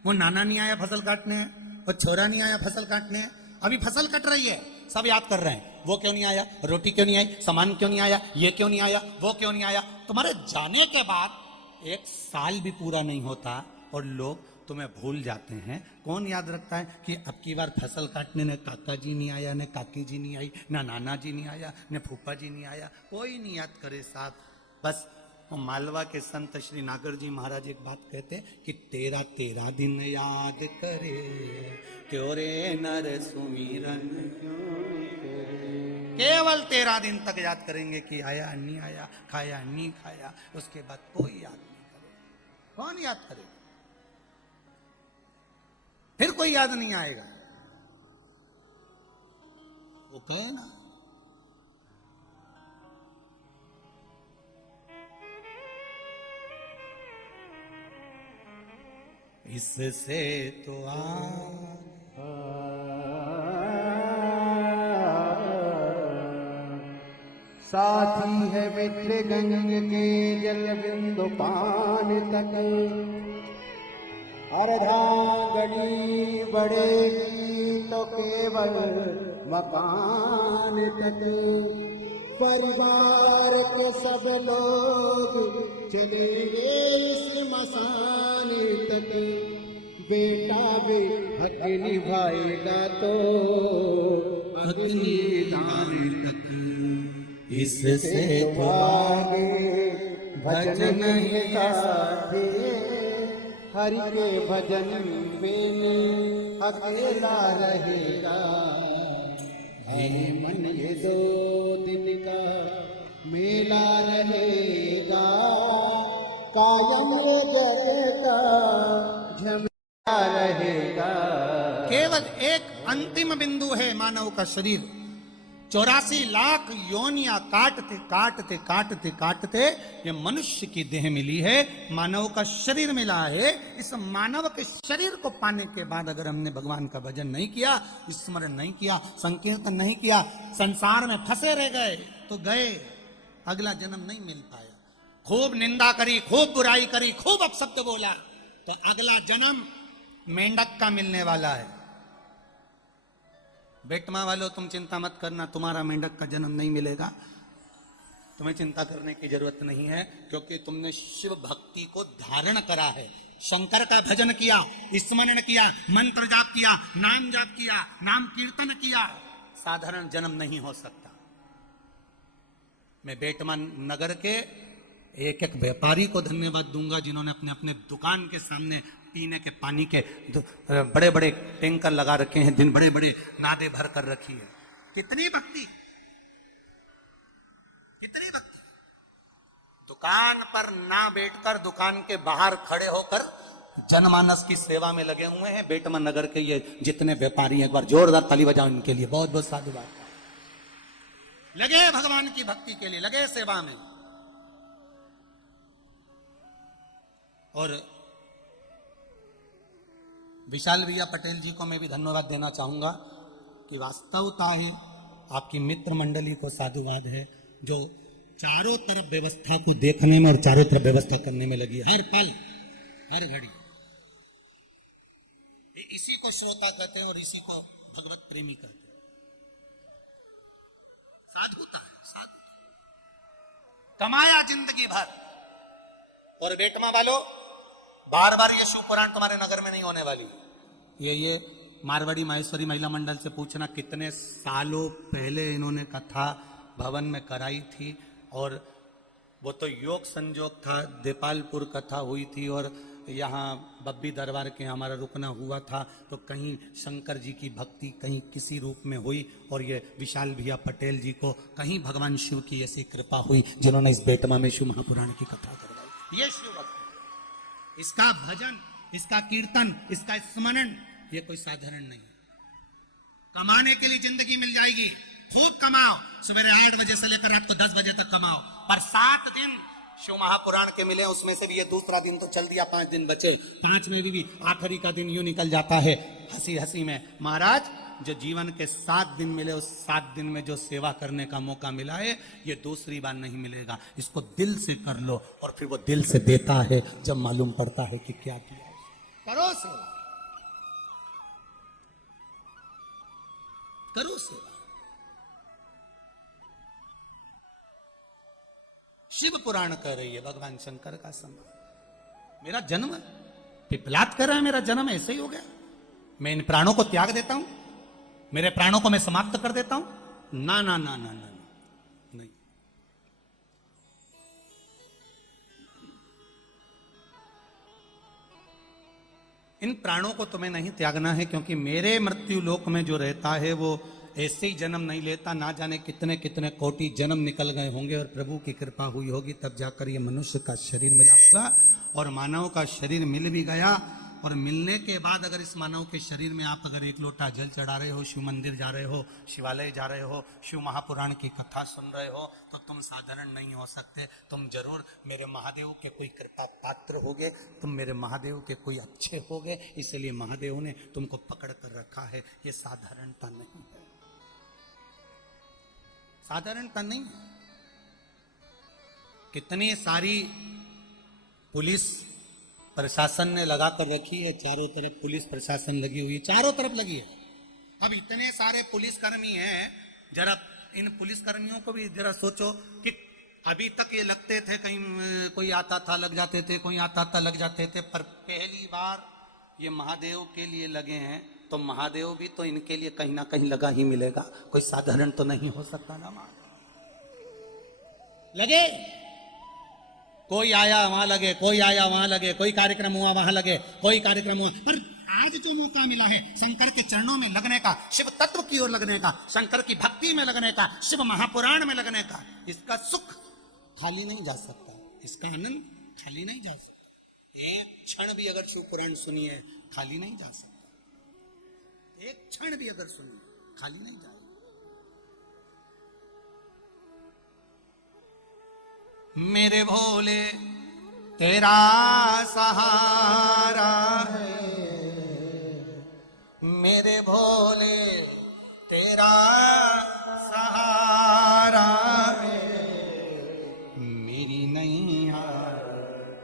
वो नाना नहीं आया फसल काटने? वो छोरा नहीं आया फसल काटने? अभी फसल कट रही है, सब याद कर रहे हैं। वो क्यों नहीं आया, रोटी क्यों नहीं आई, सामान क्यों नहीं आया, ये क्यों नहीं आया, वो क्यों नहीं आया। तुम्हारे जाने के बाद 1 साल भी पूरा नहीं होता और लोग तुम्हें भूल जाते हैं। कौन याद रखता है कि अब की बार फसल काटने ने काका जी नहीं आया, न काकी जी नहीं आई, ना नाना जी नहीं आया, न फूफा जी नहीं आया, कोई नहीं याद करे साहब। बस मालवा के संत श्री नागर जी महाराज एक बात कहते कि 13 दिन याद करे, क्यों रे नर सुमिरन केवल 13 दिन तक याद करेंगे कि आया नहीं आया, खाया नहीं खाया, उसके बाद कोई याद नहीं करे। कौन याद करे? फिर कोई याद नहीं आएगा। वो कहे ना, इससे तो साथी है मित्र गंग के जल बिंदु पान तक, अर्धांगनी बढ़ेगी तो केवल मकान तक। परिवार के सब लोग चलेंगे इस मसान तक, बेटा भी हक निभाएगा तो अग्निदान तक। इससे तो भजन नहीं साथे, हरि के भजन में अकेला रहेगा। है मन ये 2 दिन का मेला रहेगा, कायम ये जग का झमेला रहेगा। केवल एक अंतिम बिंदु है मानव का शरीर। 84 लाख योनियां काटते काटते काटते काटते ये मनुष्य की देह मिली है, मानव का शरीर मिला है। इस मानव के शरीर को पाने के बाद अगर हमने भगवान का भजन नहीं किया, स्मरण नहीं किया, संकीर्तन नहीं किया, संसार में फंसे रह गए तो गए, अगला जन्म नहीं मिल पाया। खूब निंदा करी, खूब बुराई करी, खूब अपशब्द बोला, तो अगला जन्म मेंढक का मिलने वाला है। बेटमा वालों, तुम चिंता मत करना, तुम्हारा मेंढक का जन्म नहीं मिलेगा। तुम्हें चिंता करने की जरूरत नहीं है, क्योंकि तुमने शिव भक्ति को धारण करा है, शंकर का भजन किया, स्मरण किया, मंत्र जाप किया, नाम जाप किया, नाम कीर्तन किया। साधारण जन्म नहीं हो सकता। मैं बेटमा नगर के एक एक व्यापारी को धन्यवाद दूंगा जिन्होंने अपने अपने दुकान के सामने पीने के पानी के बड़े बड़े टैंकर लगा रखे हैं, दिन बड़े बड़े नादे भर कर रखी है। कितनी भक्ति, कितनी भक्ति। दुकान पर ना बैठकर दुकान के बाहर खड़े होकर जनमानस की सेवा में लगे हुए हैं बेटमा नगर के ये जितने व्यापारी हैं। एक बार जोरदार ताली बजाओ इनके लिए, बहुत बहुत साधुवाद। लगे भगवान की भक्ति के लिए, लगे सेवा में। और विशाल भैया पटेल जी को मैं भी धन्यवाद देना चाहूंगा कि वास्तवता ही आपकी मित्र मंडली को साधुवाद है, जो चारों तरफ व्यवस्था को देखने में और चारों तरफ व्यवस्था करने में लगी, हर पल हर घड़ी। इसी को श्रोता कहते हैं और इसी को भगवत प्रेमी कहते हैं। साधुता है, साधु कमाया जिंदगी भर। और बेटमा वालों, बार बार ये शिव पुराण तुम्हारे नगर में नहीं होने वाली। ये मारवाड़ी माहेश्वरी महिला मंडल से पूछना कितने सालों पहले इन्होंने कथा भवन में कराई थी। और वो तो योग संजोग था, देपालपुर कथा हुई थी और यहाँ बब्बी दरबार के हमारा रुकना हुआ था, तो कहीं शंकर जी की भक्ति कहीं किसी रूप में हुई और ये विशाल भैया पटेल जी को कहीं भगवान शिव की ऐसी कृपा हुई जिन्होंने इस बेटमा में शिव महापुराण की कथा करवाई। ये शिव भक्ति, इसका भजन, इसका कीर्तन, इसका स्मरण, ये कोई साधारण नहीं। कमाने के लिए जिंदगी मिल जाएगी, खूब कमाओ, सवेरे 8 बजे से लेकर रात को 10 बजे तक कमाओ, पर 7 दिन शिव महापुराण के मिले, उसमें से भी ये दूसरा दिन तो चल दिया, 5 दिन बचे, 5 में भी आखिरी का दिन यूं निकल जाता है हंसी हंसी में। महाराज, जो जीवन के 7 दिन मिले, उस 7 दिन में जो सेवा करने का मौका मिला है, ये दूसरी बार नहीं मिलेगा। इसको दिल से कर लो, और फिर वो दिल से देता है जब मालूम पड़ता है कि क्या किया। करो सेवा, करो सेवा। शिव पुराण कह रही है भगवान शंकर का सम्मान। मेरा जन्म पिपलाद कर रहा है, मेरा जन्म ऐसे ही हो गया, मैं इन प्राणों को त्याग देता हूं, मेरे प्राणों को मैं समाप्त कर देता हूं? ना ना ना ना ना, नहीं। इन प्राणों को तुम्हें नहीं त्यागना है, क्योंकि मेरे मृत्यु लोक में जो रहता है वो ऐसे ही जन्म नहीं लेता, ना जाने कितने कितने कोटि जन्म निकल गए होंगे और प्रभु की कृपा हुई होगी, तब जाकर ये मनुष्य का शरीर मिला होगा। और मानव का शरीर मिल भी गया, और मिलने के बाद अगर इस मानव के शरीर में आप अगर 1 लोटा जल चढ़ा रहे हो, शिव मंदिर जा रहे हो, शिवालय जा रहे हो, शिव महापुराण की कथा सुन रहे हो, तो तुम साधारण नहीं हो सकते। तुम जरूर मेरे महादेव के कोई कृपा पात्र होगे, तुम मेरे महादेव के कोई अच्छे होगे, इसलिए महादेव ने तुमको पकड़ कर रखा है। ये साधारणता नहीं है, साधारणता नहीं है। कितनी सारी पुलिस प्रशासन ने लगा कर रखी है, चारों तरफ पुलिस प्रशासन लगी हुई है, चारों तरफ लगी है। अब इतने सारे पुलिसकर्मी हैं, जरा इन पुलिसकर्मियों को भी जरा सोचो कि अभी तक ये लगते थे कहीं कोई आता था लग जाते थे, कोई आता था लग जाते थे, पर पहली बार ये महादेव के लिए लगे हैं, तो महादेव भी तो इनके लिए कहीं ना कहीं लगा ही मिलेगा, कोई साधारण तो नहीं हो सकता ना। लगे, कोई आया वहां लगे, कोई आया वहां लगे, कोई कार्यक्रम हुआ वहां लगे, कोई कार्यक्रम हुआ। पर आज जो मौका मिला है शंकर के चरणों में लगने का, शिव तत्व की ओर लगने का, शंकर की भक्ति में लगने का, शिव महापुराण में लगने का, इसका सुख खाली नहीं जा सकता, इसका आनंद खाली नहीं जा सकता। एक क्षण भी अगर शिव पुराण सुनिए खाली नहीं जा सकता, एक क्षण भी अगर सुनिए खाली नहीं जाए। मेरे भोले तेरा सहारा है, मेरे भोले तेरा सहारा है, मेरी नैया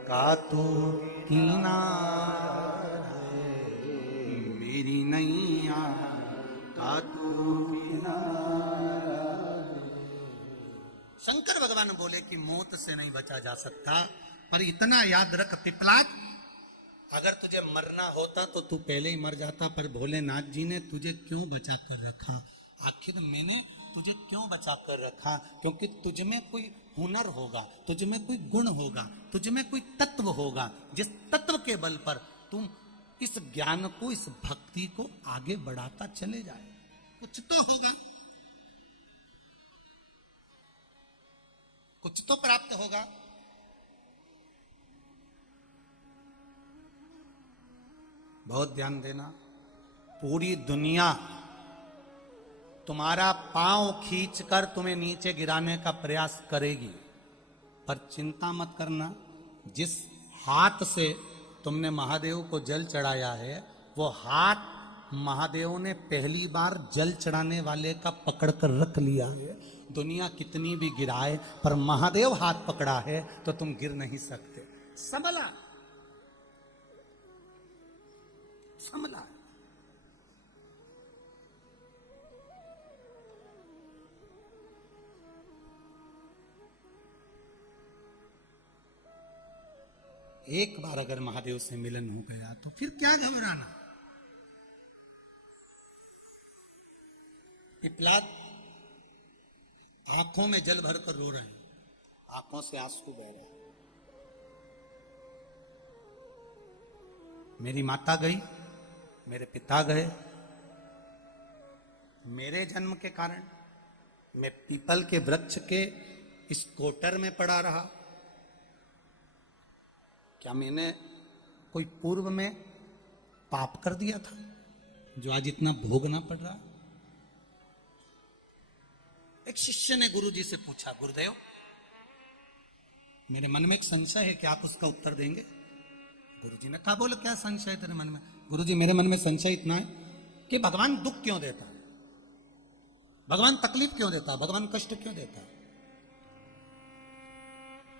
का तू किनारा है, मेरी नैया का तू किनारा। शंकर भगवान बोले कि मौत से नहीं बचा जा सकता, पर इतना याद रख पिपलाद, अगर तुझे मरना होता तो तू पहले ही मर जाता, पर भोलेनाथ जी ने तुझे क्यों बचा कर रखा? आखिर मैंने तुझे क्यों बचा कर रखा? क्योंकि तुझ में कोई हुनर होगा, तुझ में कोई गुण होगा, तुझ में कोई तत्व होगा, जिस तत्व के बल पर तुम इस ज्ञान को, इस भक्ति को आगे बढ़ाता चले जाए। कुछ तो होगा, कुछ तो प्राप्त होगा। बहुत ध्यान देना, पूरी दुनिया तुम्हारा पांव खींचकर तुम्हें नीचे गिराने का प्रयास करेगी, पर चिंता मत करना, जिस हाथ से तुमने महादेव को जल चढ़ाया है, वो हाथ महादेव ने पहली बार जल चढ़ाने वाले का पकड़ कर रख लिया है। दुनिया कितनी भी गिराए, पर महादेव हाथ पकड़ा है तो तुम गिर नहीं सकते। संभला, संभला। एक बार अगर महादेव से मिलन हो गया तो फिर क्या घबराना। पिपलाद, आंखों में जल भरकर रो रहे हैं, आंखों से आंसू बह रहे हैं। मेरी माता गई, मेरे पिता गए, मेरे जन्म के कारण मैं पीपल के वृक्ष के इस कोटर में पड़ा रहा। क्या मैंने कोई पूर्व में पाप कर दिया था जो आज इतना भोगना पड़ रहा? एक शिष्य ने गुरुजी से पूछा, गुरुदेव मेरे मन में एक संशय है, क्या आप उसका उत्तर देंगे? गुरुजी ने कहा, बोलो क्या संशय है तेरे मन में? गुरुजी, मेरे मन में संशय इतना है कि भगवान दुख क्यों देता है, भगवान तकलीफ क्यों देता है, भगवान कष्ट क्यों देता है,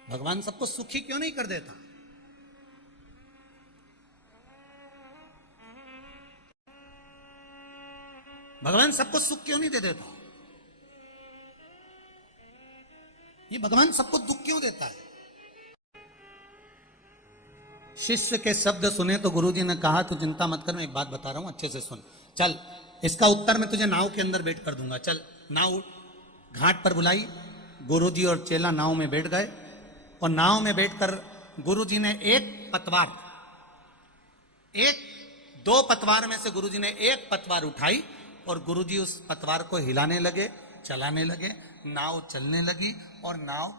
भगवान सबको सुखी क्यों नहीं कर देता? भगवान सबको सुख क्यों नहीं दे देता? ये भगवान सबको दुख क्यों देता है? शिष्य के शब्द सुने तो गुरुजी ने कहा, तू चिंता मत कर, मैं एक बात बता रहा हूं, अच्छे से सुन। चल, इसका उत्तर मैं तुझे नाव के अंदर बैठ कर दूंगा। चल, नाव घाट पर बुलाई। गुरुजी और चेला नाव में बैठ गए और नाव में बैठकर गुरुजी ने दो पतवार में से गुरुजी ने एक पतवार उठाई और गुरुजी उस पतवार को हिलाने लगे, चलाने लगे, नाव चलने लगी और नाव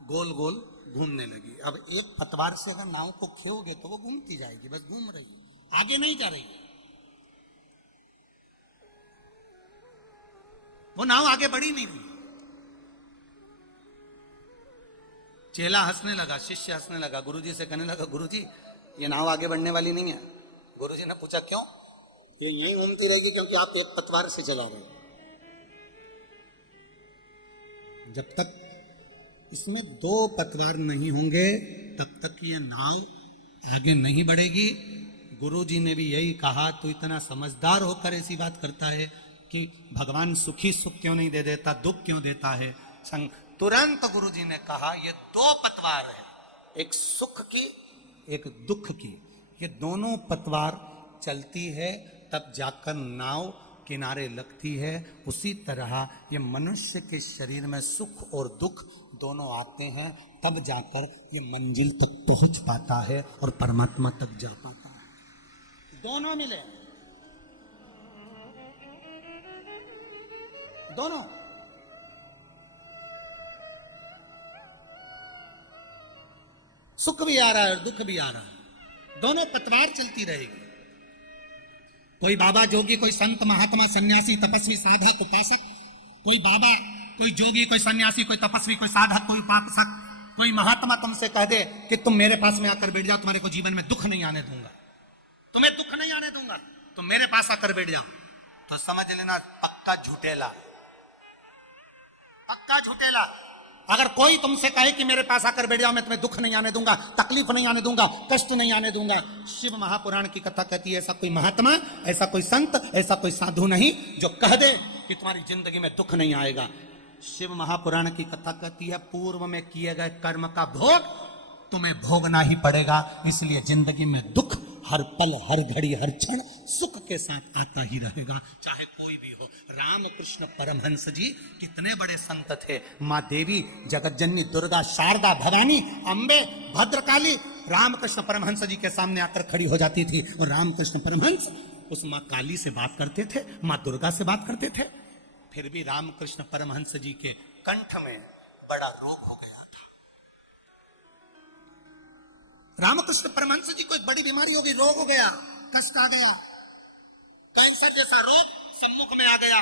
गोल गोल घूमने लगी। अब एक पतवार से अगर नाव को खेओगे तो वो घूमती जाएगी, बस घूम रही, आगे नहीं जा रही। वो नाव आगे बढ़ी नहीं रही। चेला हंसने लगा, शिष्य हंसने लगा, गुरुजी से कहने लगा, गुरुजी ये नाव आगे बढ़ने वाली नहीं है। गुरुजी ने पूछा, क्यों? ये यहीं घूमती रहेगी क्योंकि आप एक पतवार से चला रहे हो। जब तक इसमें दो पतवार नहीं होंगे तब तक ये नाव आगे नहीं बढ़ेगी। गुरुजी ने भी यही कहा, तो इतना समझदार होकर ऐसी बात करता है कि भगवान सुखी सुख क्यों नहीं दे देता, दुख क्यों देता है? तुरंत गुरुजी ने कहा, ये दो पतवार है, एक सुख की एक दुख की, ये दोनों पतवार चलती है तब जाकर नाव किनारे लगती है। उसी तरह ये मनुष्य के शरीर में सुख और दुख दोनों आते हैं, तब जाकर ये मंजिल तक पहुंच पाता है और परमात्मा तक जा पाता है। दोनों मिले, दोनों। सुख भी आ रहा है और दुख भी आ रहा है, दोनों पतवार चलती रहेगी। कोई बाबा जोगी, कोई संत महात्मा, सन्यासी, तपस्वी, साधक, उपासक, कोई बाबा, कोई जोगी, कोई सन्यासी, कोई तपस्वी, कोई साधक, कोई उपासक, कोई महात्मा तुमसे कह दे कि तुम मेरे पास में आकर बैठ जाओ, तुम्हारे को जीवन में दुख नहीं आने दूंगा, तुम्हें दुख नहीं आने दूंगा, तुम मेरे पास आकर बैठ जाओ, तो समझ लेना पक्का झूठेला, पक्का झूठेला। अगर कोई तुमसे कहे कि मेरे पास आकर बैठ जाओ, मैं तुम्हें दुख नहीं आने दूंगा, तकलीफ नहीं आने दूंगा, कष्ट नहीं आने दूंगा, शिव महापुराण की कथा कहती है ऐसा कोई महात्मा, ऐसा कोई संत, ऐसा कोई साधु नहीं जो कह दे कि तुम्हारी जिंदगी में दुख नहीं आएगा। शिव महापुराण की कथा कहती है पूर्व में किए गए कर्म का भोग तुम्हें भोगना ही पड़ेगा, इसलिए जिंदगी में दुख हर पल, हर घड़ी, हर क्षण सुख के साथ आता ही रहेगा, चाहे कोई भी हो। रामकृष्ण परमहंस जी कितने बड़े संत थे। माँ देवी, जगतजननी दुर्गा, शारदा, भवानी, अम्बे, भद्रकाली रामकृष्ण परमहंस जी के सामने आकर खड़ी हो जाती थी और रामकृष्ण परमहंस उस माँ काली से बात करते थे, माँ दुर्गा से बात करते थे। फिर भी रामकृष्ण परमहंस जी के कंठ में बड़ा रोग हो गया था। रामकृष्ण परमहंस जी को एक बड़ी बीमारी हो गई, रोग हो गया, कष्ट आ गया, कैंसर जैसा रोग सम्मुख में आ गया,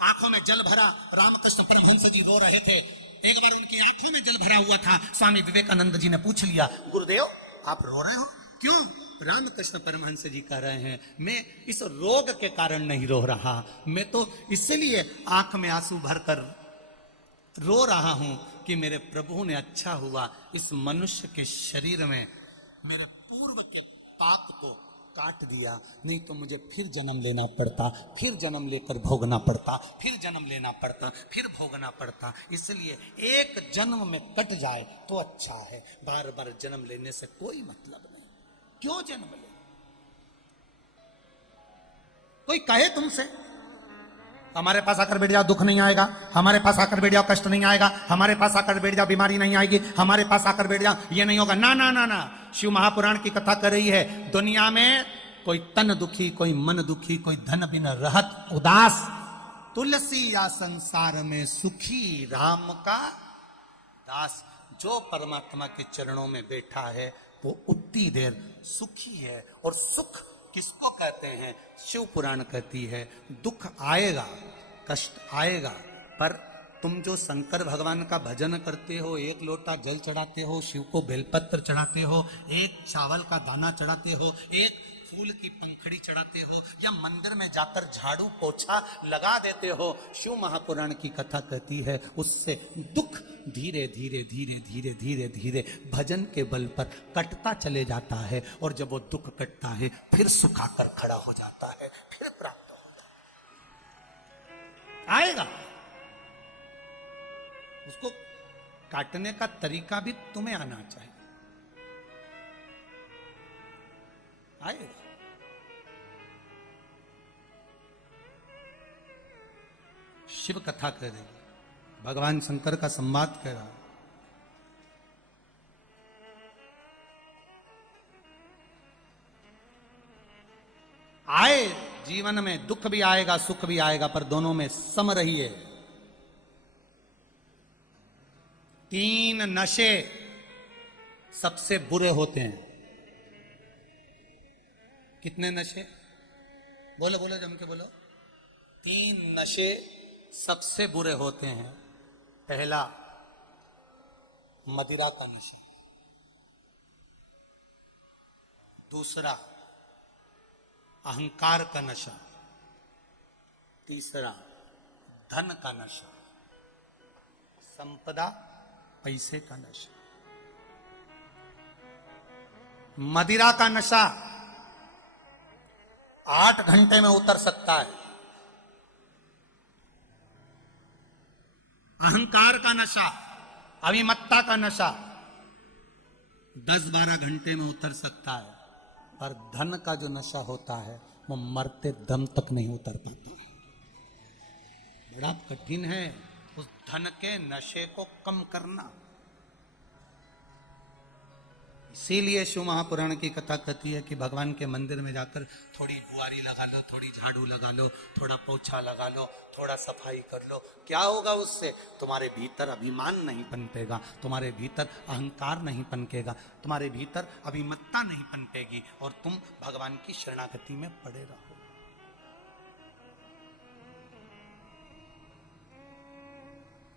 आंखों में जल भरा। रामकृष्ण परमहंस जी रो रहे थे। एक बार उनकी आंखों में जल भरा हुआ था। स्वामी विवेकानंद जी ने पूछ लिया, गुरुदेव आप रो रहे हो क्यों? रामकृष्ण परमहंस जी कह रहे हैं, मैं इस रोग के कारण नहीं रो रहा, मैं तो इसलिए आंख में आंसू भरकर रो रहा हूं कि मेरे प्रभु ने अच्छा हुआ इस मनुष्य के शरीर में मेरे पूर्व के पाप को काट दिया, नहीं तो मुझे फिर जन्म लेना पड़ता, फिर जन्म लेकर भोगना पड़ता, फिर जन्म लेना पड़ता, फिर भोगना पड़ता। इसलिए एक जन्म में कट जाए तो अच्छा है, बार बार जन्म लेने से कोई मतलब नहीं। क्यों जन्म ले? कोई कहे तुमसे हमारे पास आकर बैठ जाओ दुख नहीं आएगा, हमारे पास आकर बैठ जाओ कष्ट नहीं आएगा, हमारे पास आकर बैठ जाओ बीमारी नहीं आएगी, हमारे पास आकर बैठ जाओ ये नहीं होगा। ना ना ना ना, शिव महापुराण की कथा कर रही है दुनिया में कोई तन दुखी, कोई मन दुखी, कोई धन बिन रहत उदास, तुलसी या संसार में सुखी राम का दास। जो परमात्मा के चरणों में बैठा है वो उतनी देर सुखी है। और सुख किसको कहते हैं? शिव पुराण कहती है दुख आएगा, कष्ट आएगा, पर तुम जो शंकर भगवान का भजन करते हो, एक लोटा जल चढ़ाते हो, शिव को बेलपत्र चढ़ाते हो, एक चावल का दाना चढ़ाते हो, एक फूल की पंखड़ी चढ़ाते हो, या मंदिर में जाकर झाड़ू पोछा लगा देते हो, शिव महापुराण की कथा कहती है उससे दुख धीरे धीरे धीरे धीरे धीरे धीरे भजन के बल पर कटता चले जाता है। और जब वो दुख कटता है फिर सुख आकर खड़ा हो जाता है, फिर प्राप्त होता है। आएगा, उसको काटने का तरीका भी तुम्हें आना चाहिए। आएगा। शिव कथा कह रही, भगवान शंकर का संवाद कह रहा। आए जीवन में दुख भी आएगा सुख भी आएगा, पर दोनों में सम रहिए। 3 नशे सबसे बुरे होते हैं। कितने नशे? बोलो बोलो जम के बोलो। 3 नशे सबसे बुरे होते हैं। पहला मदिरा का नशा, दूसरा अहंकार का नशा, तीसरा धन का नशा, संपदा पैसे का नशा। मदिरा का नशा 8 घंटे में उतर सकता है। अहंकार का नशा, अभिमत्ता का नशा 10-12 घंटे में उतर सकता है। पर धन का जो नशा होता है वो मरते दम तक नहीं उतर पाता। बड़ा कठिन है उस धन के नशे को कम करना। इसीलिए शिव महापुराण की कथा कहती है कि भगवान के मंदिर में जाकर थोड़ी बुआरी लगा लो, थोड़ी झाड़ू लगा लो, थोड़ा पोछा लगा लो, थोड़ा सफाई कर लो। क्या होगा उससे? तुम्हारे भीतर अभिमान नहीं पनपेगा, तुम्हारे भीतर अहंकार नहीं पनकेगा, तुम्हारे भीतर अभिमत्ता नहीं पनपेगी, और तुम भगवान की शरणागति में पड़े रहो।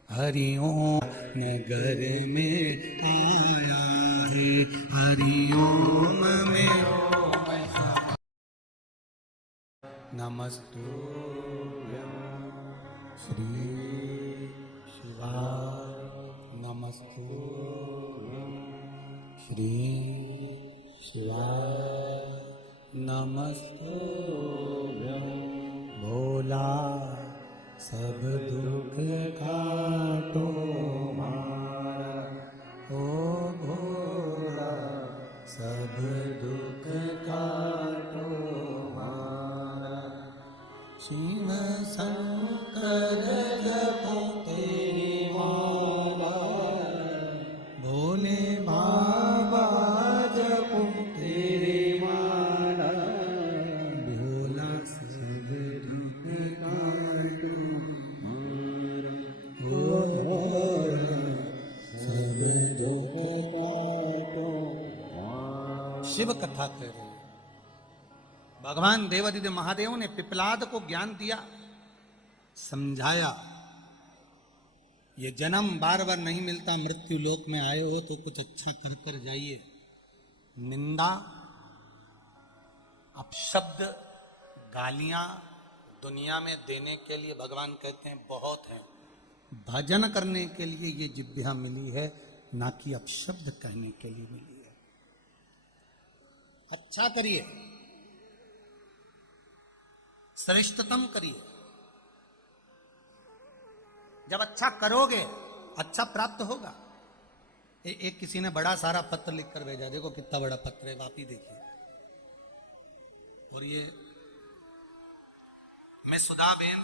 हरिओम नगर में आया है, हरिओम में नमस्तुभ्यं श्री शिवाय, नमस्तुभ्यं श्री शिवाय, नमस्तुभ्यं भोला सब दुख काटो मारा, ओ भोला सब दुख काटो मारा। शिव शंकर जपो तेरी माला, भोले बाबा जपो तेरी माला, भोला सब दुख काटो सब दुख काटो। शिव कथा कह रहे हैं। भगवान देवादिदेव महादेव ने पिपलाद को ज्ञान दिया, समझाया ये जन्म बार बार नहीं मिलता, मृत्यु लोक में आए हो तो कुछ अच्छा कर कर जाइए। निंदा, अपशब्द, गालियां दुनिया में देने के लिए भगवान कहते हैं बहुत हैं। भजन करने के लिए ये जिह्वा मिली है, ना कि अपशब्द कहने के लिए मिली है। अच्छा करिए, श्रेष्ठतम करिए। जब अच्छा करोगे अच्छा प्राप्त होगा। एक किसी ने बड़ा सारा पत्र लिखकर भेजा, देखो कितना बड़ा पत्र है, आप ही देखिए। और ये मैं सुधा बेन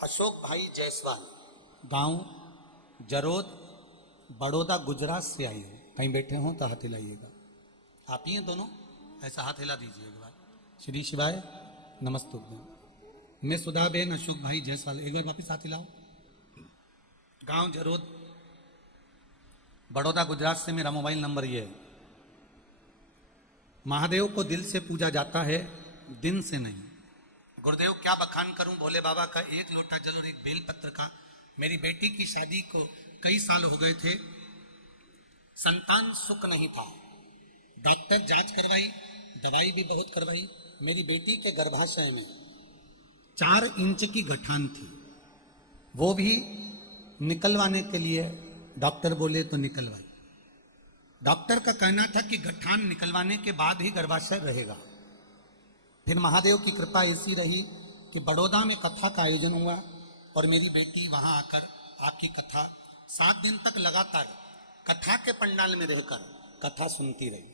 अशोक भाई जायसवाल, गांव जरोद, बड़ौदा, गुजरात से आई हो। कहीं बैठे हो तो हाथ हिलाइएगा। आप ही हैं दोनों, ऐसा हाथ हिला दीजिए एक बार। श्री शिवाय नमस्तुभ्यं। मैं सुधाबेन अशोक भाई जायसवाल, एक बार वापिस हाथ हिलाओ। गांव जरोद, बड़ौदा, गुजरात से मेरा मोबाइल नंबर ये है। महादेव को दिल से पूजा जाता है, दिन से नहीं। गुरुदेव क्या बखान करूं भोले बाबा का, एक लोटा जल और एक बेलपत्र का। मेरी बेटी की शादी को कई साल हो गए थे, संतान सुख नहीं था। डॉक्टर जांच करवाई, दवाई भी बहुत करवाई। मेरी बेटी के गर्भाशय में 4 इंच की गठान थी, वो भी निकलवाने के लिए डॉक्टर बोले तो निकलवाई। डॉक्टर का कहना था कि गठान निकलवाने के बाद ही गर्भाशय रहेगा। फिर महादेव की कृपा ऐसी रही कि बड़ौदा में कथा का आयोजन हुआ और मेरी बेटी वहां आकर आपकी कथा 7 दिन तक लगातार कथा के पंडाल में रहकर कथा सुनती रही।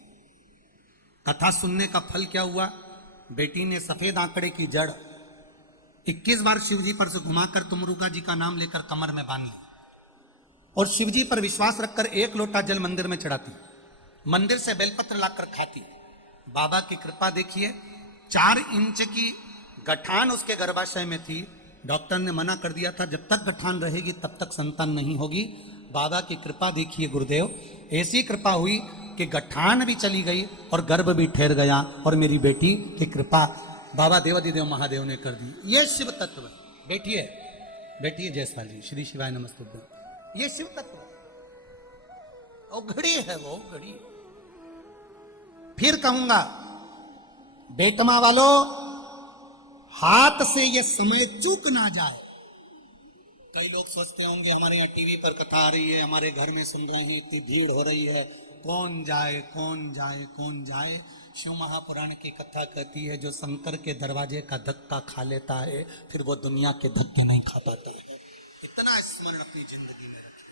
कथा सुनने का फल क्या हुआ, बेटी ने सफेद आंकड़े की जड़ 21 बार शिवजी पर से घुमाकर तुमरुगा जी का नाम लेकर कमर में बांध ली और शिवजी पर विश्वास रखकर 1 लोटा जल मंदिर में चढ़ाती, मंदिर से बेलपत्र लाकर खाती। बाबा की कृपा देखिए, 4 इंच की गठान उसके गर्भाशय में थी। डॉक्टर ने मना कर दिया था जब तक गठान रहेगी तब तक संतान नहीं होगी। बाबा की कृपा देखिए गुरुदेव, ऐसी कृपा हुई कि गठान भी चली गई और गर्भ भी ठहर गया और मेरी बेटी की कृपा बाबा देवादिदेव महादेव ने कर दी। ये शिव तत्व है। बैठिए बैठिए जायसवाल जी, श्री शिवाय नमस्तुभ्यं। ये शिव तत्व है, घड़ी है वो घड़ी। फिर कहूंगा बेटमा वालों, हाथ से ये समय चूक ना जाओ। कई लोग सोचते होंगे हमारे यहाँ टीवी पर कथा आ रही है, हमारे घर में सुन रहे हैं, इतनी भीड़ हो रही है, कौन जाए कौन जाए कौन जाए। शिव महापुराण की कथा कहती है जो शंकर के दरवाजे का धक्का खा लेता है फिर वो दुनिया के धक्के नहीं खा पाता है। इतना स्मरण अपनी जिंदगी में रखें।